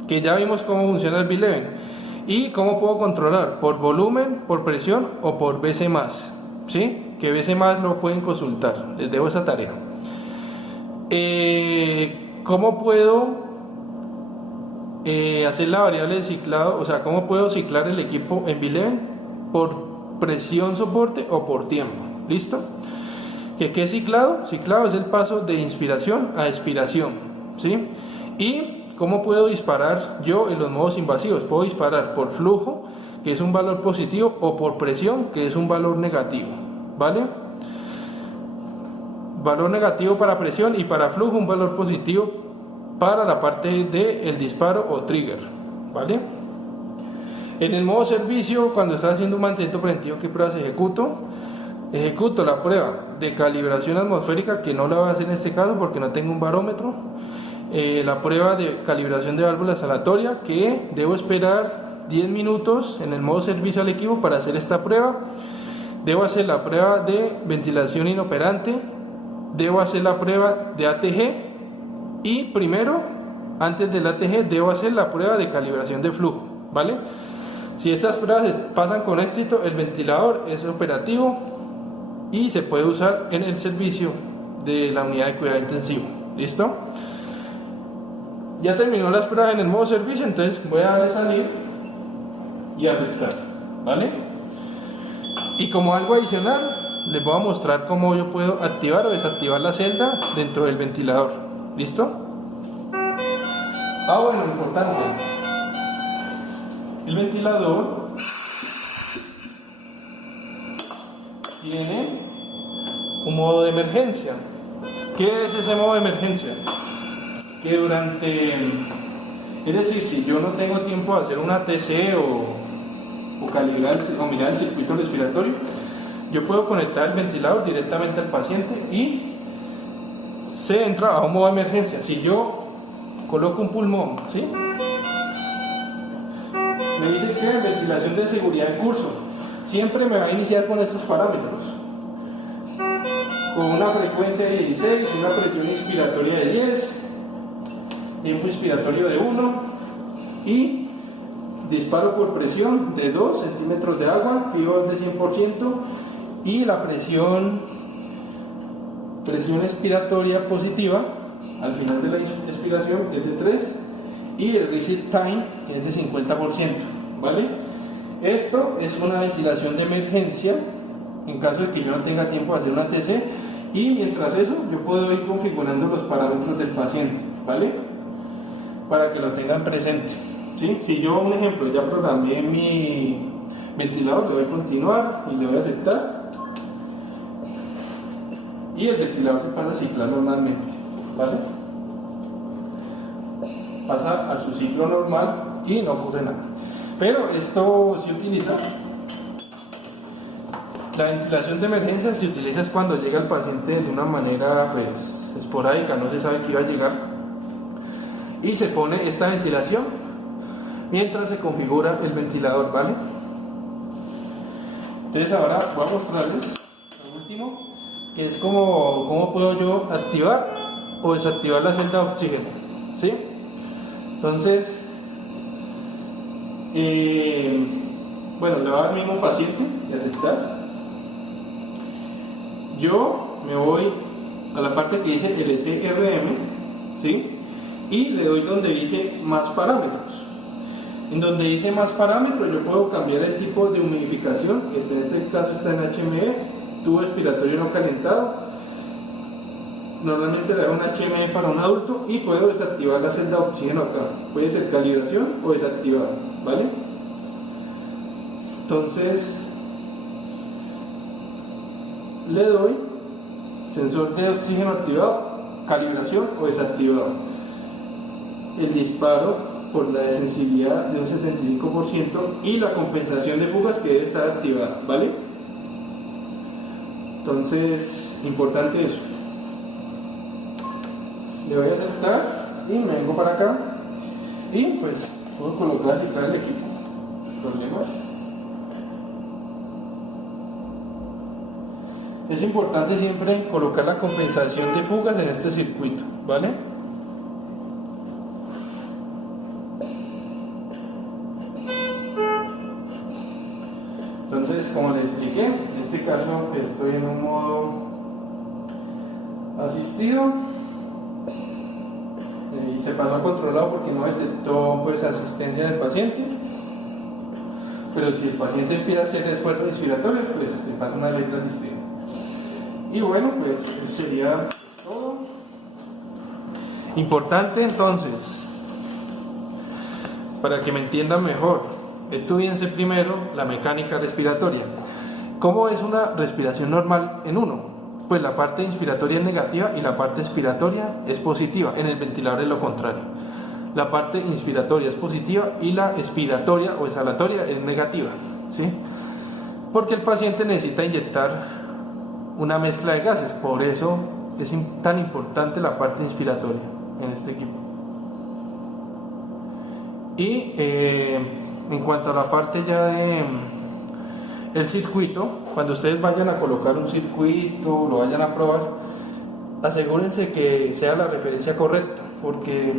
Que ya vimos cómo funciona el B11 y cómo puedo controlar por volumen, por presión o por BC+, ¿sí? Que BC+ lo pueden consultar, les dejo esa tarea. ¿Cómo puedo hacer la variable de ciclado? O sea, ¿cómo puedo ciclar el equipo en B11? Por presión soporte o por tiempo, ¿listo? ¿Qué es ciclado? Ciclado es el paso de inspiración a expiración, ¿sí? Y ¿cómo puedo disparar yo en los modos invasivos? Puedo disparar por flujo, que es un valor positivo, o por presión, que es un valor negativo, ¿vale? Valor negativo para presión y para flujo un valor positivo para la parte del disparo o trigger, ¿vale? En el modo servicio, cuando estoy haciendo un mantenimiento preventivo, ¿qué pruebas ejecuto? Ejecuto la prueba de calibración atmosférica, que no la voy a hacer en este caso porque no tengo un barómetro. La prueba de calibración de válvula salatoria, que debo esperar 10 minutos en el modo servicio al equipo para hacer esta prueba. Debo hacer la prueba de ventilación inoperante, debo hacer la prueba de ATG y primero, antes del ATG, debo hacer la prueba de calibración de flujo, ¿vale? Si estas pruebas pasan con éxito, el ventilador es operativo y se puede usar en el servicio de la unidad de cuidado intensivo, ¿listo? Ya terminó las pruebas en el modo servicio, entonces voy a darle salir y aceptar, ¿vale? Y como algo adicional, les voy a mostrar cómo yo puedo activar o desactivar la celda dentro del ventilador, ¿listo? Bueno, importante, el ventilador tiene un modo de emergencia. ¿Qué es ese modo de emergencia? Que es decir, si yo no tengo tiempo de hacer una TC o calibrar o mirar el circuito respiratorio, yo puedo conectar el ventilador directamente al paciente y se entra a un modo de emergencia. Si yo coloco un pulmón, ¿sí? Me dice que ventilación de seguridad en curso. Siempre me va a iniciar con estos parámetros: con una frecuencia de 16, una presión inspiratoria de 10, tiempo inspiratorio de 1 y disparo por presión de 2 centímetros de agua, FIO de 100% y la presión expiratoria positiva al final de la expiración, que es de 3, y el reset time, que es de 50%, ¿vale? Esto es una ventilación de emergencia en caso de que yo no tenga tiempo de hacer una TC, y mientras eso yo puedo ir configurando los parámetros del paciente, ¿vale? Para que lo tengan presente, ¿sí? Si yo, un ejemplo, ya programé mi ventilador, le voy a continuar y le voy a aceptar y el ventilador se pasa a ciclar normalmente, ¿vale? Pasa a su ciclo normal y no ocurre nada. Pero esto se utiliza, la ventilación de emergencia se utiliza es cuando llega el paciente de una manera pues esporádica, no se sabe que iba a llegar, y se pone esta ventilación mientras se configura el ventilador, ¿vale? Entonces ahora voy a mostrarles lo último, que es cómo puedo yo activar o desactivar la celda de oxígeno, ¿sí? Entonces, bueno, le voy a dar al mismo paciente de aceptar. Yo me voy a la parte que dice LCRM, ¿sí? Y le doy donde dice más parámetros. En donde dice más parámetros yo puedo cambiar el tipo de humidificación, que en este caso está en HME, tubo expiratorio no calentado. Normalmente le hago un HME para un adulto y puedo desactivar la celda de oxígeno acá. Puede ser calibración o desactivar, ¿vale? Entonces le doy sensor de oxígeno activado, calibración o desactivado. El disparo por la sensibilidad de un 75% y la compensación de fugas que debe estar activada, ¿vale? Entonces, importante eso. Le voy a aceptar y me vengo para acá y pues puedo colocar así el equipo. ¿Problemas? Es importante siempre colocar la compensación de fugas en este circuito, ¿vale? Entonces, como les expliqué, en este caso estoy en un modo asistido y se pasó a controlado porque no detectó pues asistencia del paciente, pero si el paciente empieza a hacer esfuerzos respiratorios, pues le pasa una letra asistida. Y bueno, pues eso sería todo. Importante entonces, para que me entiendan mejor, estudiense primero la mecánica respiratoria. ¿Cómo es una respiración normal en uno? Pues la parte inspiratoria es negativa y la parte expiratoria es positiva. En el ventilador es lo contrario. La parte inspiratoria es positiva y la expiratoria o exhalatoria es negativa, ¿sí? Porque el paciente necesita inyectar una mezcla de gases, por eso es tan importante la parte inspiratoria en este equipo. Y en cuanto a la parte ya de el circuito, cuando ustedes vayan a colocar un circuito, lo vayan a probar, asegúrense que sea la referencia correcta, porque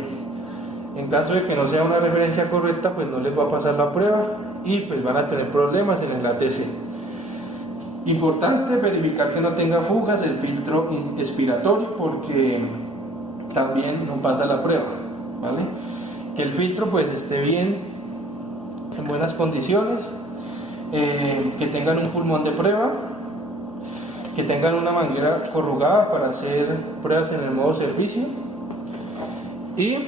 en caso de que no sea una referencia correcta, pues no les va a pasar la prueba y pues van a tener problemas en el ATC. Importante verificar que no tenga fugas el filtro expiratorio, porque también no pasa la prueba, ¿vale? Que el filtro pues esté bien, en buenas condiciones, que tengan un pulmón de prueba, que tengan una manguera corrugada para hacer pruebas en el modo servicio. Y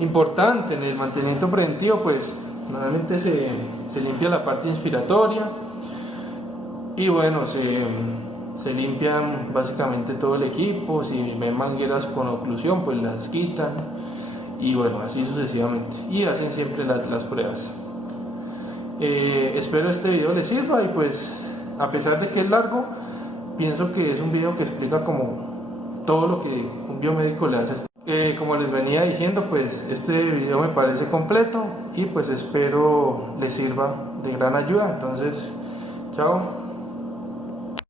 importante, en el mantenimiento preventivo pues normalmente se limpia la parte inspiratoria y bueno, se limpian básicamente todo el equipo. Si ven mangueras con oclusión pues las quitan y bueno, así sucesivamente, y hacen siempre las pruebas. Espero este video les sirva y pues a pesar de que es largo, pienso que es un video que explica como todo lo que un biomédico le hace. Como les venía diciendo, pues este video me parece completo y pues espero les sirva de gran ayuda. Entonces, chao.